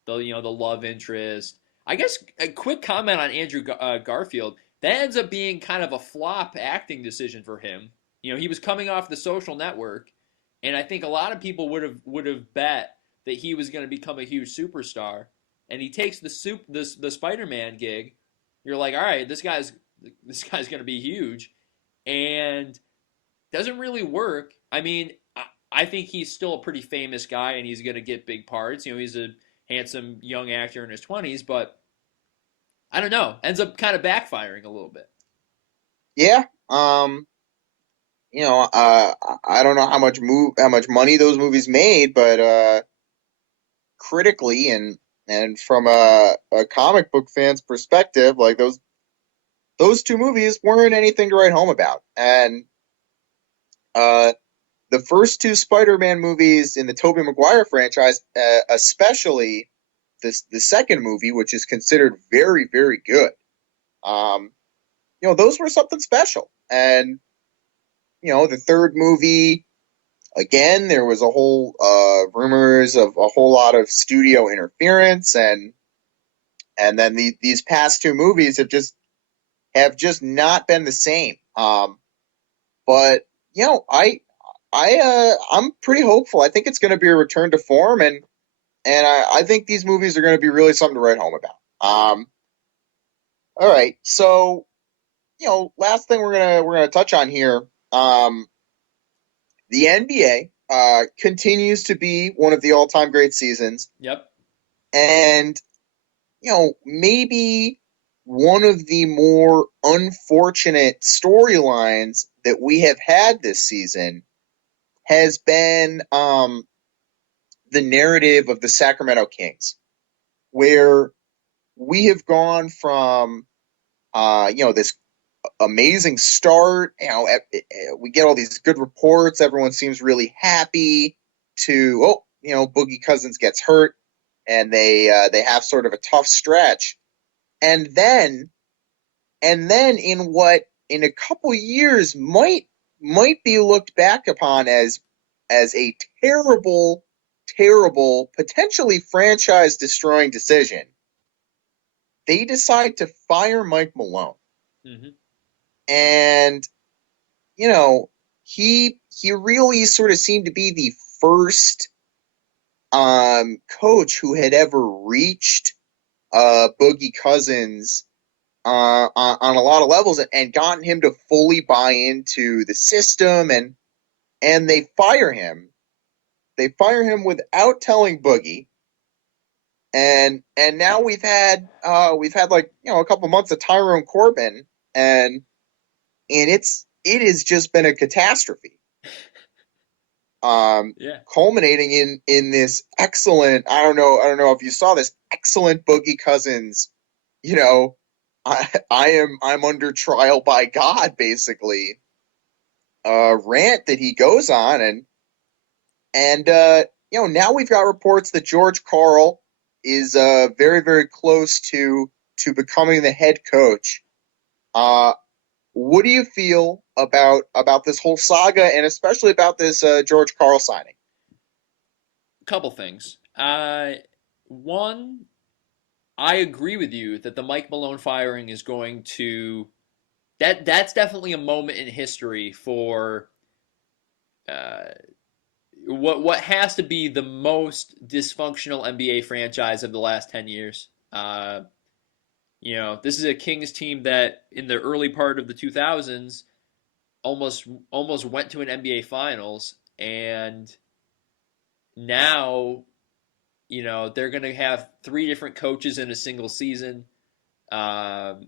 the love interest. I guess a quick comment on Andrew Garfield. That ends up being kind of a flop acting decision for him. He was coming off The Social Network, and I think a lot of people would have bet that he was going to become a huge superstar. And he takes the Spider-Man gig. You're like, all right, this guy's going to be huge, and doesn't really work. I mean, I think he's still a pretty famous guy, and he's going to get big parts. He's a handsome young actor in his 20s, but I don't know. Ends up kind of backfiring a little bit. Yeah. I don't know how much money those movies made, but critically and from a comic book fan's perspective, like those two movies weren't anything to write home about. And uh, the first two Spider-Man movies in the Tobey Maguire franchise, especially the second movie, which is considered very, very good, um, those were something special. And the third movie, again, there was a whole rumors of a whole lot of studio interference, and then these past two movies have just not been the same. But I'm pretty hopeful. I think it's going to be a return to form, and I think these movies are going to be really something to write home about. All right, so last thing we're gonna touch on here. The NBA continues to be one of the all-time great seasons, Yep. and maybe one of the more unfortunate storylines that we have had this season has been the narrative of the Sacramento Kings, where we have gone from this amazing start. We get all these good reports. Everyone seems really happy to, oh, Boogie Cousins gets hurt, and they have sort of a tough stretch, and then in what in a couple years might be looked back upon as a terrible, terrible, potentially franchise destroying decision, they decide to fire Mike Malone. Mm-hmm. And he really sort of seemed to be the first coach who had ever reached Boogie Cousins on a lot of levels, and gotten him to fully buy into the system, and they fire him. They fire him without telling Boogie, and now we've had like a couple months of Tyrone Corbin, and it has just been a catastrophe. Yeah. Culminating in this excellent, I don't know if you saw this excellent Boogie Cousins, you know, I'm under trial by God, basically, rant that he goes on, and now we've got reports that George Karl is very, very close to becoming the head coach. Uh, what do you feel about this whole saga, and especially about this George Karl signing? Couple things. One, I agree with you that the Mike Malone firing is going to that's definitely a moment in history for uh, what has to be the most dysfunctional NBA franchise of the last 10 years. This is a Kings team that in the early part of the 2000s almost went to an NBA Finals, and now they're going to have three different coaches in a single season. Um,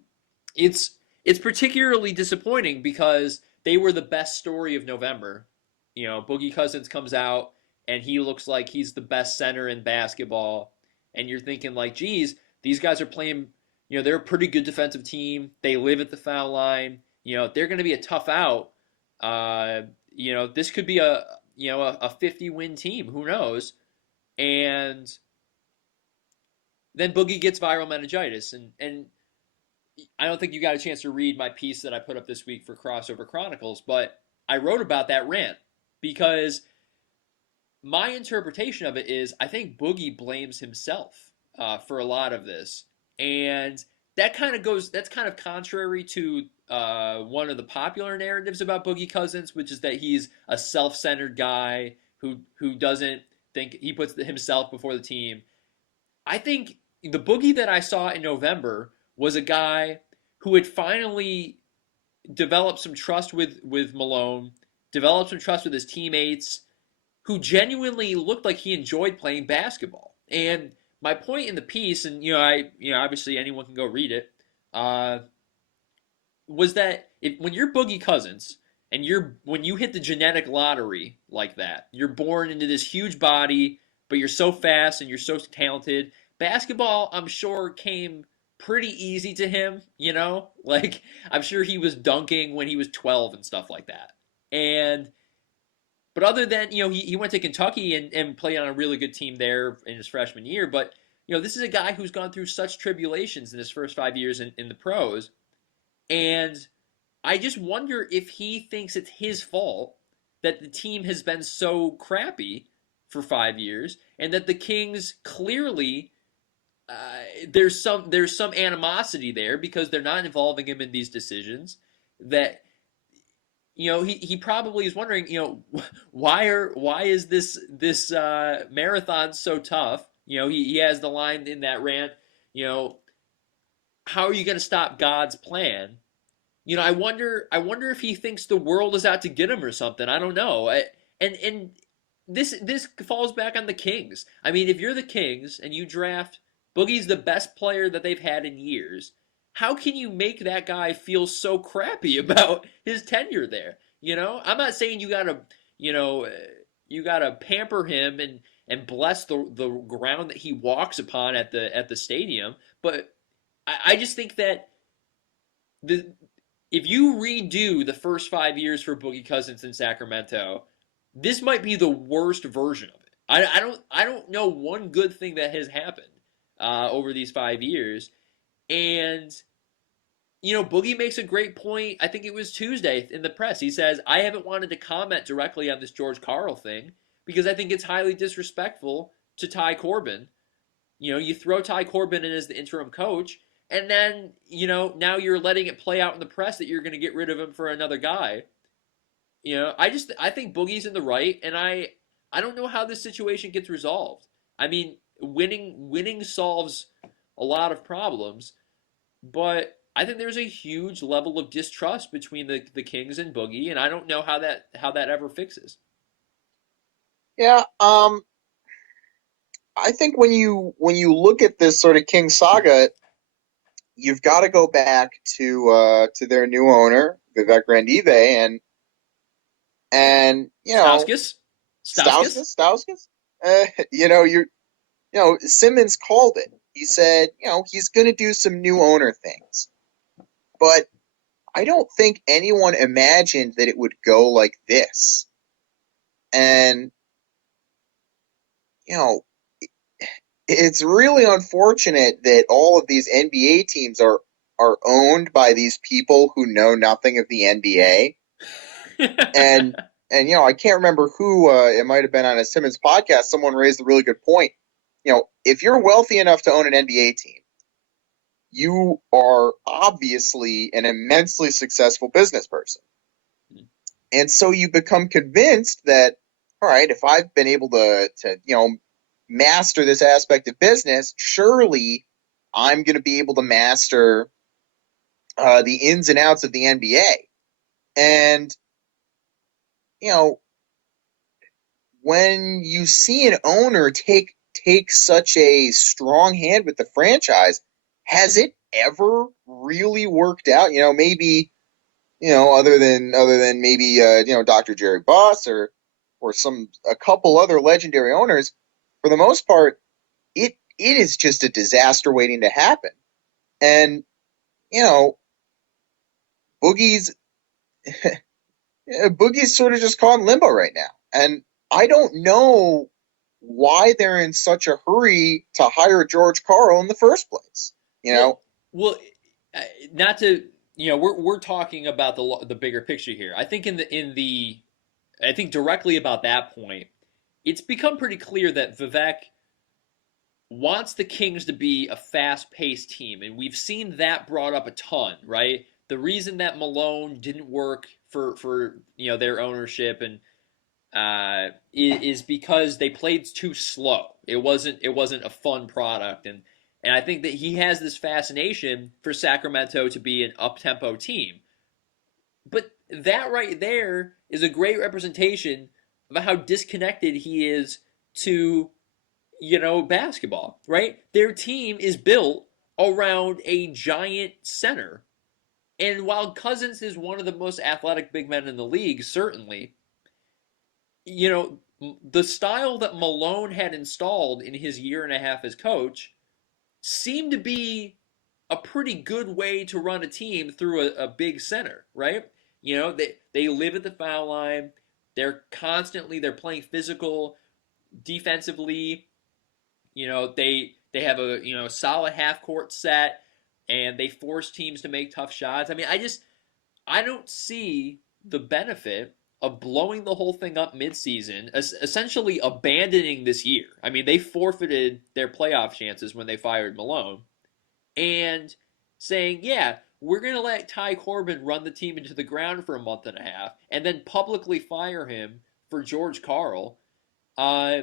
it's it's particularly disappointing because they were the best story of November. Boogie Cousins comes out and he looks like he's the best center in basketball, and you're thinking like, geez, these guys are playing. They're a pretty good defensive team. They live at the foul line. They're going to be a tough out. This could be a 50-win team. Who knows? And then Boogie gets viral meningitis, and I don't think you got a chance to read my piece that I put up this week for Crossover Chronicles, but I wrote about that rant because my interpretation of it is I think Boogie blames himself for a lot of this, and that's kind of contrary to one of the popular narratives about Boogie Cousins, which is that he's a self-centered guy who doesn't think he puts himself before the team. I think the Boogie that I saw in November was a guy who had finally developed some trust with Malone, developed some trust with his teammates, who genuinely looked like he enjoyed playing basketball. And my point in the piece, and obviously anyone can go read it, was that when you're Boogie Cousins and when you hit the genetic lottery like that, you're born into this huge body, but you're so fast and you're so talented. Basketball, I'm sure, came pretty easy to him. Like I'm sure he was dunking when he was 12 and stuff like that. But other than he went to Kentucky and played on a really good team there in his freshman year. But this is a guy who's gone through such tribulations in his first 5 years in the pros, and I just wonder if he thinks it's his fault that the team has been so crappy for 5 years, and that the Kings clearly there's some animosity there because they're not involving him in these decisions. That he probably is wondering why is this marathon so tough. He has the line in that rant, how are you going to stop God's plan? I wonder if he thinks the world is out to get him or something. I don't know. And this falls back on the Kings. I mean, if you're the Kings and you draft Boogie's the best player that they've had in years, how can you make that guy feel so crappy about his tenure there? I'm not saying you gotta pamper him and bless the ground that he walks upon at the stadium, but I just think that the if you redo the first 5 years for Boogie Cousins in Sacramento, this might be the worst version of it. I don't know one good thing that has happened over these 5 years. And Boogie makes a great point. I think it was Tuesday in the press. He says, I haven't wanted to comment directly on this George Karl thing because I think it's highly disrespectful to Ty Corbin. You throw Ty Corbin in as the interim coach, and then, now you're letting it play out in the press that you're going to get rid of him for another guy. I think Boogie's in the right, and I don't know how this situation gets resolved. I mean, winning solves a lot of problems, but I think there's a huge level of distrust between the Kings and Boogie, and I don't know how that ever fixes. Yeah, I think when you look at this sort of King saga, you've got to go back to their new owner, Vivek Randive, and Stauskas, Stauskas. Stauskas. Uh, you know, you Simmons called it. He said, he's going to do some new owner things, but I don't think anyone imagined that it would go like this. And you know, it's really unfortunate that all of these NBA teams are owned by these people who know nothing of the NBA. And I can't remember who it might have been on a Simmons podcast. Someone raised a really good point. If you're wealthy enough to own an NBA team, you are obviously an immensely successful business person. And so you become convinced that, all right, if I've been able to master this aspect of business, surely I'm going to be able to master the ins and outs of the NBA. And, you know, when you see an owner take such a strong hand with the franchise, has it ever really worked out? Maybe other than maybe Dr. Jerry Buss or a couple other legendary owners, for the most part, it is just a disaster waiting to happen. And you know, Boogie's Boogie's sort of just caught in limbo right now, and I don't know why they're in such a hurry to hire George Karl in the first place. You know, Well, uh, not to we're talking about the bigger picture here. I think I think directly about that point, it's become pretty clear that Vivek wants the Kings to be a fast-paced team, and we've seen that brought up a ton, right? The reason that Malone didn't work for their ownership and is because they played too slow. It wasn't a fun product, and I think that he has this fascination for Sacramento to be an up-tempo team. But that right there is a great representation of how disconnected he is to basketball, right? Their team is built around a giant center. And while Cousins is one of the most athletic big men in the league, certainly, the style that Malone had installed in his year and a half as coach seemed to be a pretty good way to run a team through a big center, right? They live at the foul line. They're playing physical defensively. They have a solid half court set, and they force teams to make tough shots. I mean, I don't see the benefit of blowing the whole thing up midseason, essentially abandoning this year. I mean, they forfeited their playoff chances when they fired Malone, and saying, yeah, we're going to let Ty Corbin run the team into the ground for a month and a half, and then publicly fire him for George Karl, uh,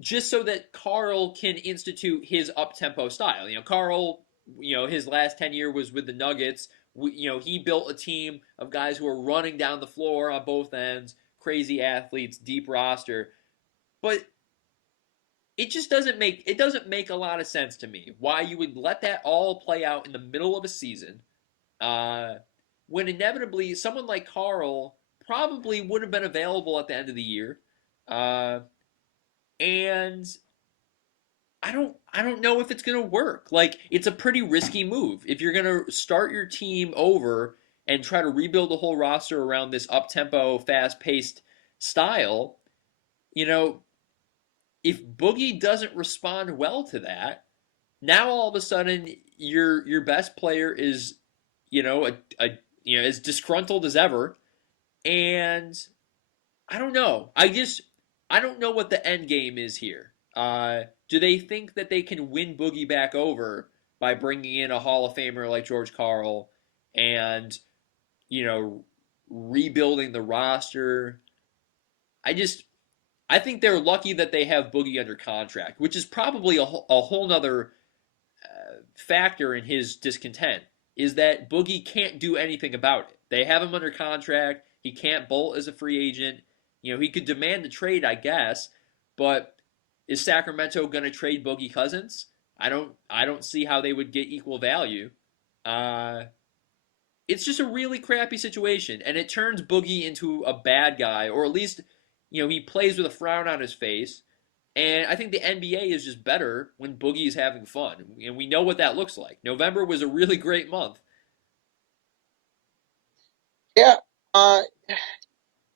just so that Karl can institute his up-tempo style. Karl, his last tenure was with the Nuggets. He built a team of guys who are running down the floor on both ends, crazy athletes, deep roster. But it doesn't make a lot of sense to me why you would let that all play out in the middle of a season, uh, when inevitably someone like Karl probably would have been available at the end of the year, uh, and I don't know if it's gonna work. Like, it's a pretty risky move if you're gonna start your team over and try to rebuild the whole roster around this up tempo, fast paced style. You know, if Boogie doesn't respond well to that, now all of a sudden your best player is, a as disgruntled as ever, and I don't know. I don't know what the end game is here. Do they think that they can win Boogie back over by bringing in a Hall of Famer like George Karl and you know rebuilding the roster? I just I think they're lucky that they have Boogie under contract, which is probably a whole nother factor in his discontent. Is that Boogie can't do anything about it. They have him under contract. He can't bolt as a free agent. He could demand a trade, I guess, but is Sacramento going to trade Boogie Cousins? I don't see how they would get equal value. Uh, it's just a really crappy situation, and it turns Boogie into a bad guy, or at least he plays with a frown on his face. And I think the NBA is just better when Boogie is having fun, and we know what that looks like. November was a really great month. Yeah, uh,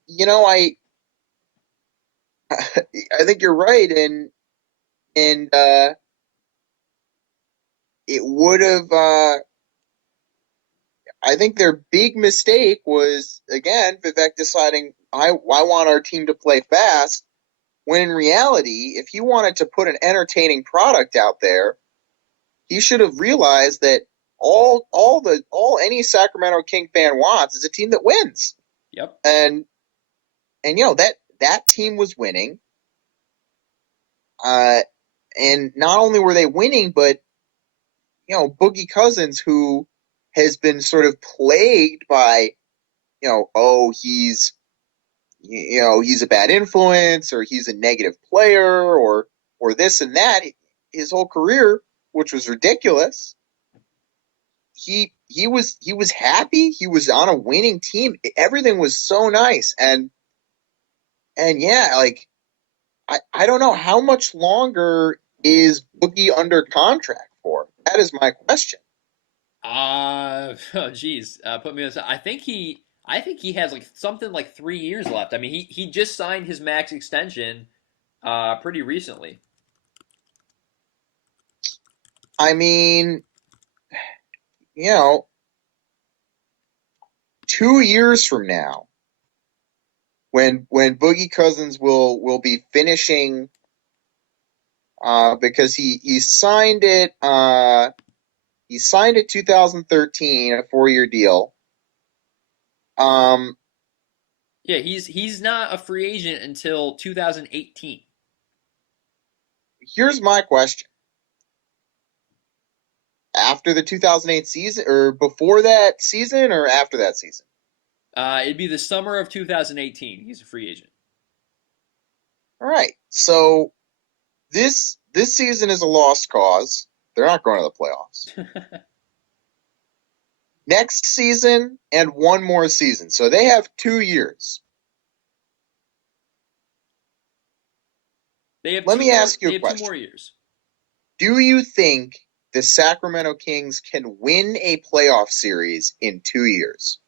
you know, I I think you're right, and it would have. I think their big mistake was again Vivek deciding I want our team to play fast. When in reality, if he wanted to put an entertaining product out there, he should have realized that all any Sacramento King fan wants is a team that wins. Yep. And that team was winning. Uh, and not only were they winning, but Boogie Cousins, who has been sort of plagued by, oh, he's a bad influence, or he's a negative player, or this and that. His whole career, which was ridiculous, he was happy. He was on a winning team. Everything was so nice, and yeah, like I don't know how much longer is Boogie under contract for. That is my question. Oh geez, put me on. I think he has like something like 3 years left. I mean, he just signed his max extension, pretty recently. I mean, you know, 2 years from now, when Boogie Cousins will be finishing, because he signed it 2013, a 4-year deal. Um, Yeah, he's not a free agent until 2018. Here's my question: after the 2008 season, or before that season, or after that season? It'd be the summer of 2018. He's a free agent. All right, so this season is a lost cause. They're not going to the playoffs. Next season and one more season. So they have 2 years. They have Let two me more. ask you They a have two question. more years. Do you think the Sacramento Kings can win a playoff series in 2 years?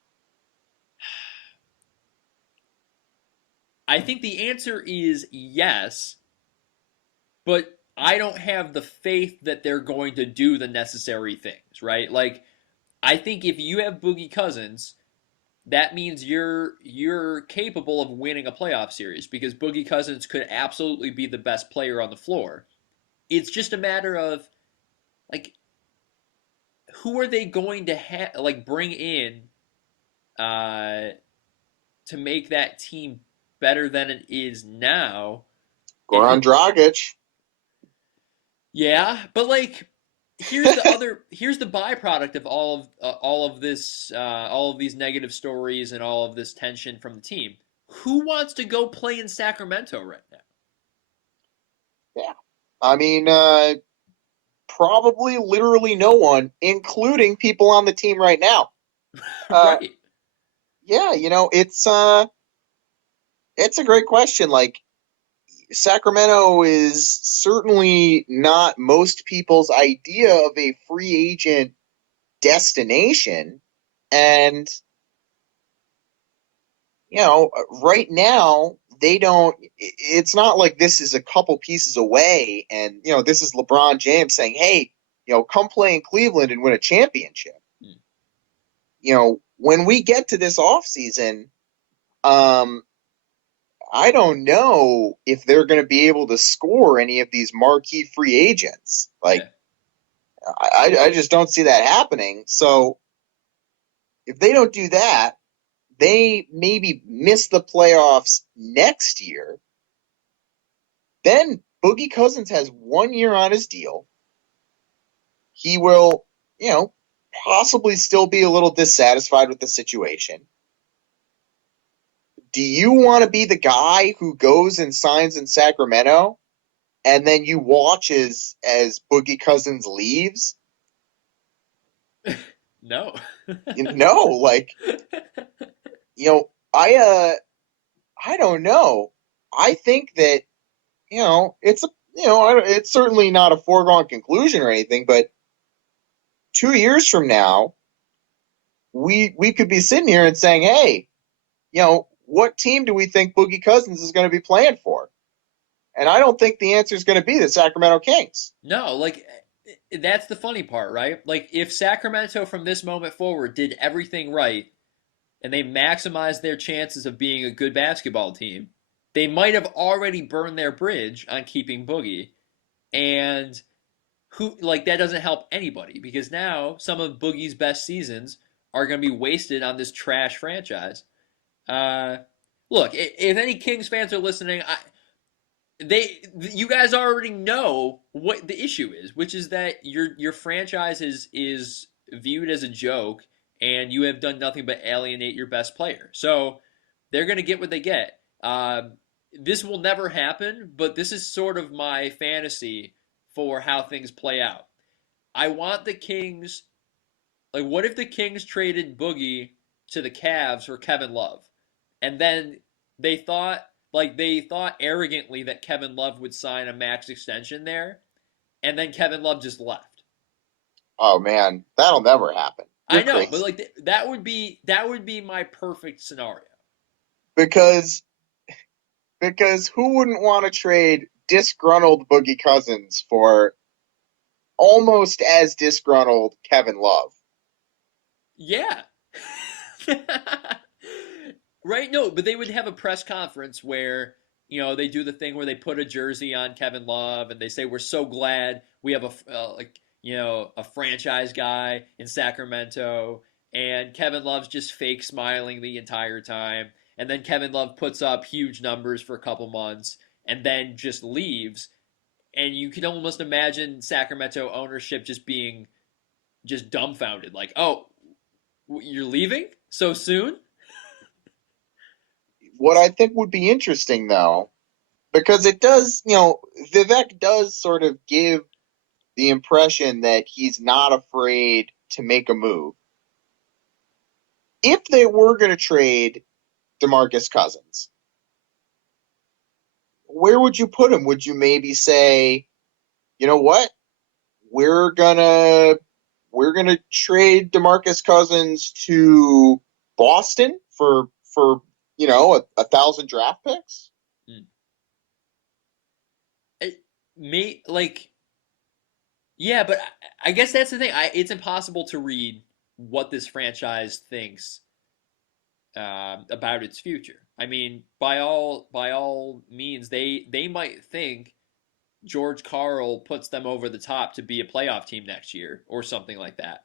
I think the answer is yes, but I don't have the faith that they're going to do the necessary things, right? Like, I think if you have Boogie Cousins, that means you're capable of winning a playoff series because Boogie Cousins could absolutely be the best player on the floor. It's just a matter of like who are they going to bring in uh, to make that team better than it is now, and Goran Dragic. yeah, but like here's the byproduct of all of these negative stories and all of this tension from the team. Who wants to go play in Sacramento right now? Yeah. I mean, probably literally no one, including people on the team right now. Uh, Right. yeah, it's a great question. Like, Sacramento is certainly not most people's idea of a free agent destination. And, right now, they don't. It's not like this is a couple pieces away, and this is LeBron James saying, "Hey, come play in Cleveland and win a championship." Mm. When we get to this offseason, um, I don't know if they're going to be able to score any of these marquee free agents. Like, Yeah. I just don't see that happening. So if they don't do that, they maybe miss the playoffs next year. Then Boogie Cousins has 1 year on his deal. He will, possibly still be a little dissatisfied with the situation. Do you want to be the guy who goes and signs in Sacramento and then you watch as Boogie Cousins leaves? No. No, like, I don't know. I think that, it's it's certainly not a foregone conclusion or anything, but 2 years from now, we could be sitting here and saying, "Hey, what team do we think Boogie Cousins is going to be playing for?" And I don't think the answer is going to be the Sacramento Kings. No, like that's the funny part, right? Like if Sacramento from this moment forward did everything right and they maximized their chances of being a good basketball team, they might have already burned their bridge on keeping Boogie. And who like that doesn't help anybody because now some of Boogie's best seasons are going to be wasted on this trash franchise. Uh, Look, if any Kings fans are listening, you guys already know what the issue is, which is that your franchise is viewed as a joke, and you have done nothing but alienate your best player. So they're going to get what they get. This will never happen, but this is sort of my fantasy for how things play out. I want the Kings. Like, what if the Kings traded Boogie to the Cavs for Kevin Love, and then they thought they thought arrogantly that Kevin Love would sign a max extension there, and then Kevin Love just left. Oh man, that'll never happen. I You're know, but crazy. like that would be my perfect scenario. Because who wouldn't want to trade disgruntled Boogie Cousins for almost as disgruntled Kevin Love? Yeah. Right? No, but they would have a press conference where they do the thing where they put a jersey on Kevin Love and they say we're so glad we have a franchise guy in Sacramento, and Kevin Love's just fake smiling the entire time, and then Kevin Love puts up huge numbers for a couple months and then just leaves, and you can almost imagine Sacramento ownership just being just dumbfounded, like, oh, you're leaving so soon? What I think would be interesting though, because it does, Vivek does sort of give the impression that he's not afraid to make a move. If they were going to trade DeMarcus Cousins, where would you put him? Would you maybe say, you know what? We're gonna we're gonna trade DeMarcus Cousins to Boston for 1,000 draft picks? Mm. Like, yeah, but I guess that's the thing. It's impossible to read what this franchise thinks about its future. I mean, by all means, they might think George Karl puts them over the top to be a playoff team next year or something like that.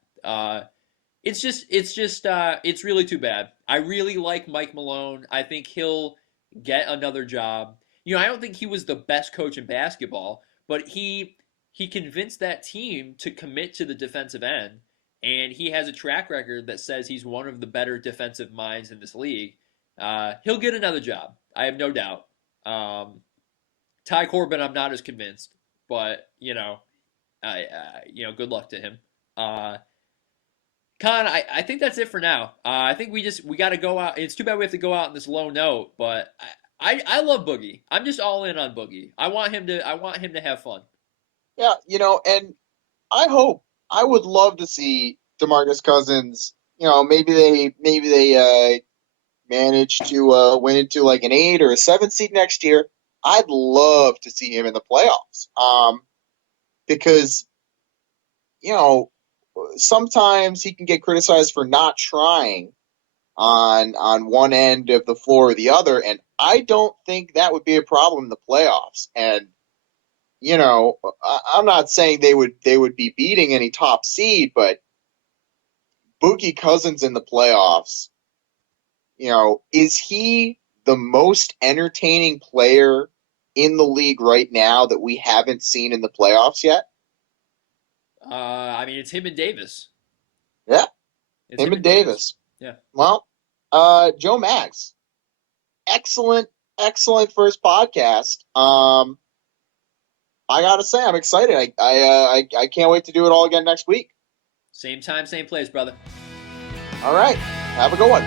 It's really too bad. I really like Mike Malone. I think he'll get another job. I don't think he was the best coach in basketball, but he convinced that team to commit to the defensive end, and he has a track record that says he's one of the better defensive minds in this league. He'll get another job. I have no doubt. Ty Corbin, I'm not as convinced, but good luck to him. Con, I think that's it for now. I think we got to go out. It's too bad we have to go out on this low note, but I love Boogie. I'm just all in on Boogie. I want him to have fun. Yeah, and I would love to see DeMarcus Cousins. Maybe they manage to win into like an 8 or a 7 seed next year, I'd love to see him in the playoffs. Because sometimes he can get criticized for not trying on one end of the floor or the other, and I don't think that would be a problem in the playoffs. And I'm not saying they would be beating any top seed, but Boogie Cousins in the playoffs, is he the most entertaining player in the league right now that we haven't seen in the playoffs yet? I mean, it's him and Davis. Yeah, It's him him and and Davis. Davis. Yeah. Well, Joe Max, excellent, excellent first podcast. I gotta say, I'm excited. I can't wait to do it all again next week. Same time, same place, brother. All right, have a good one.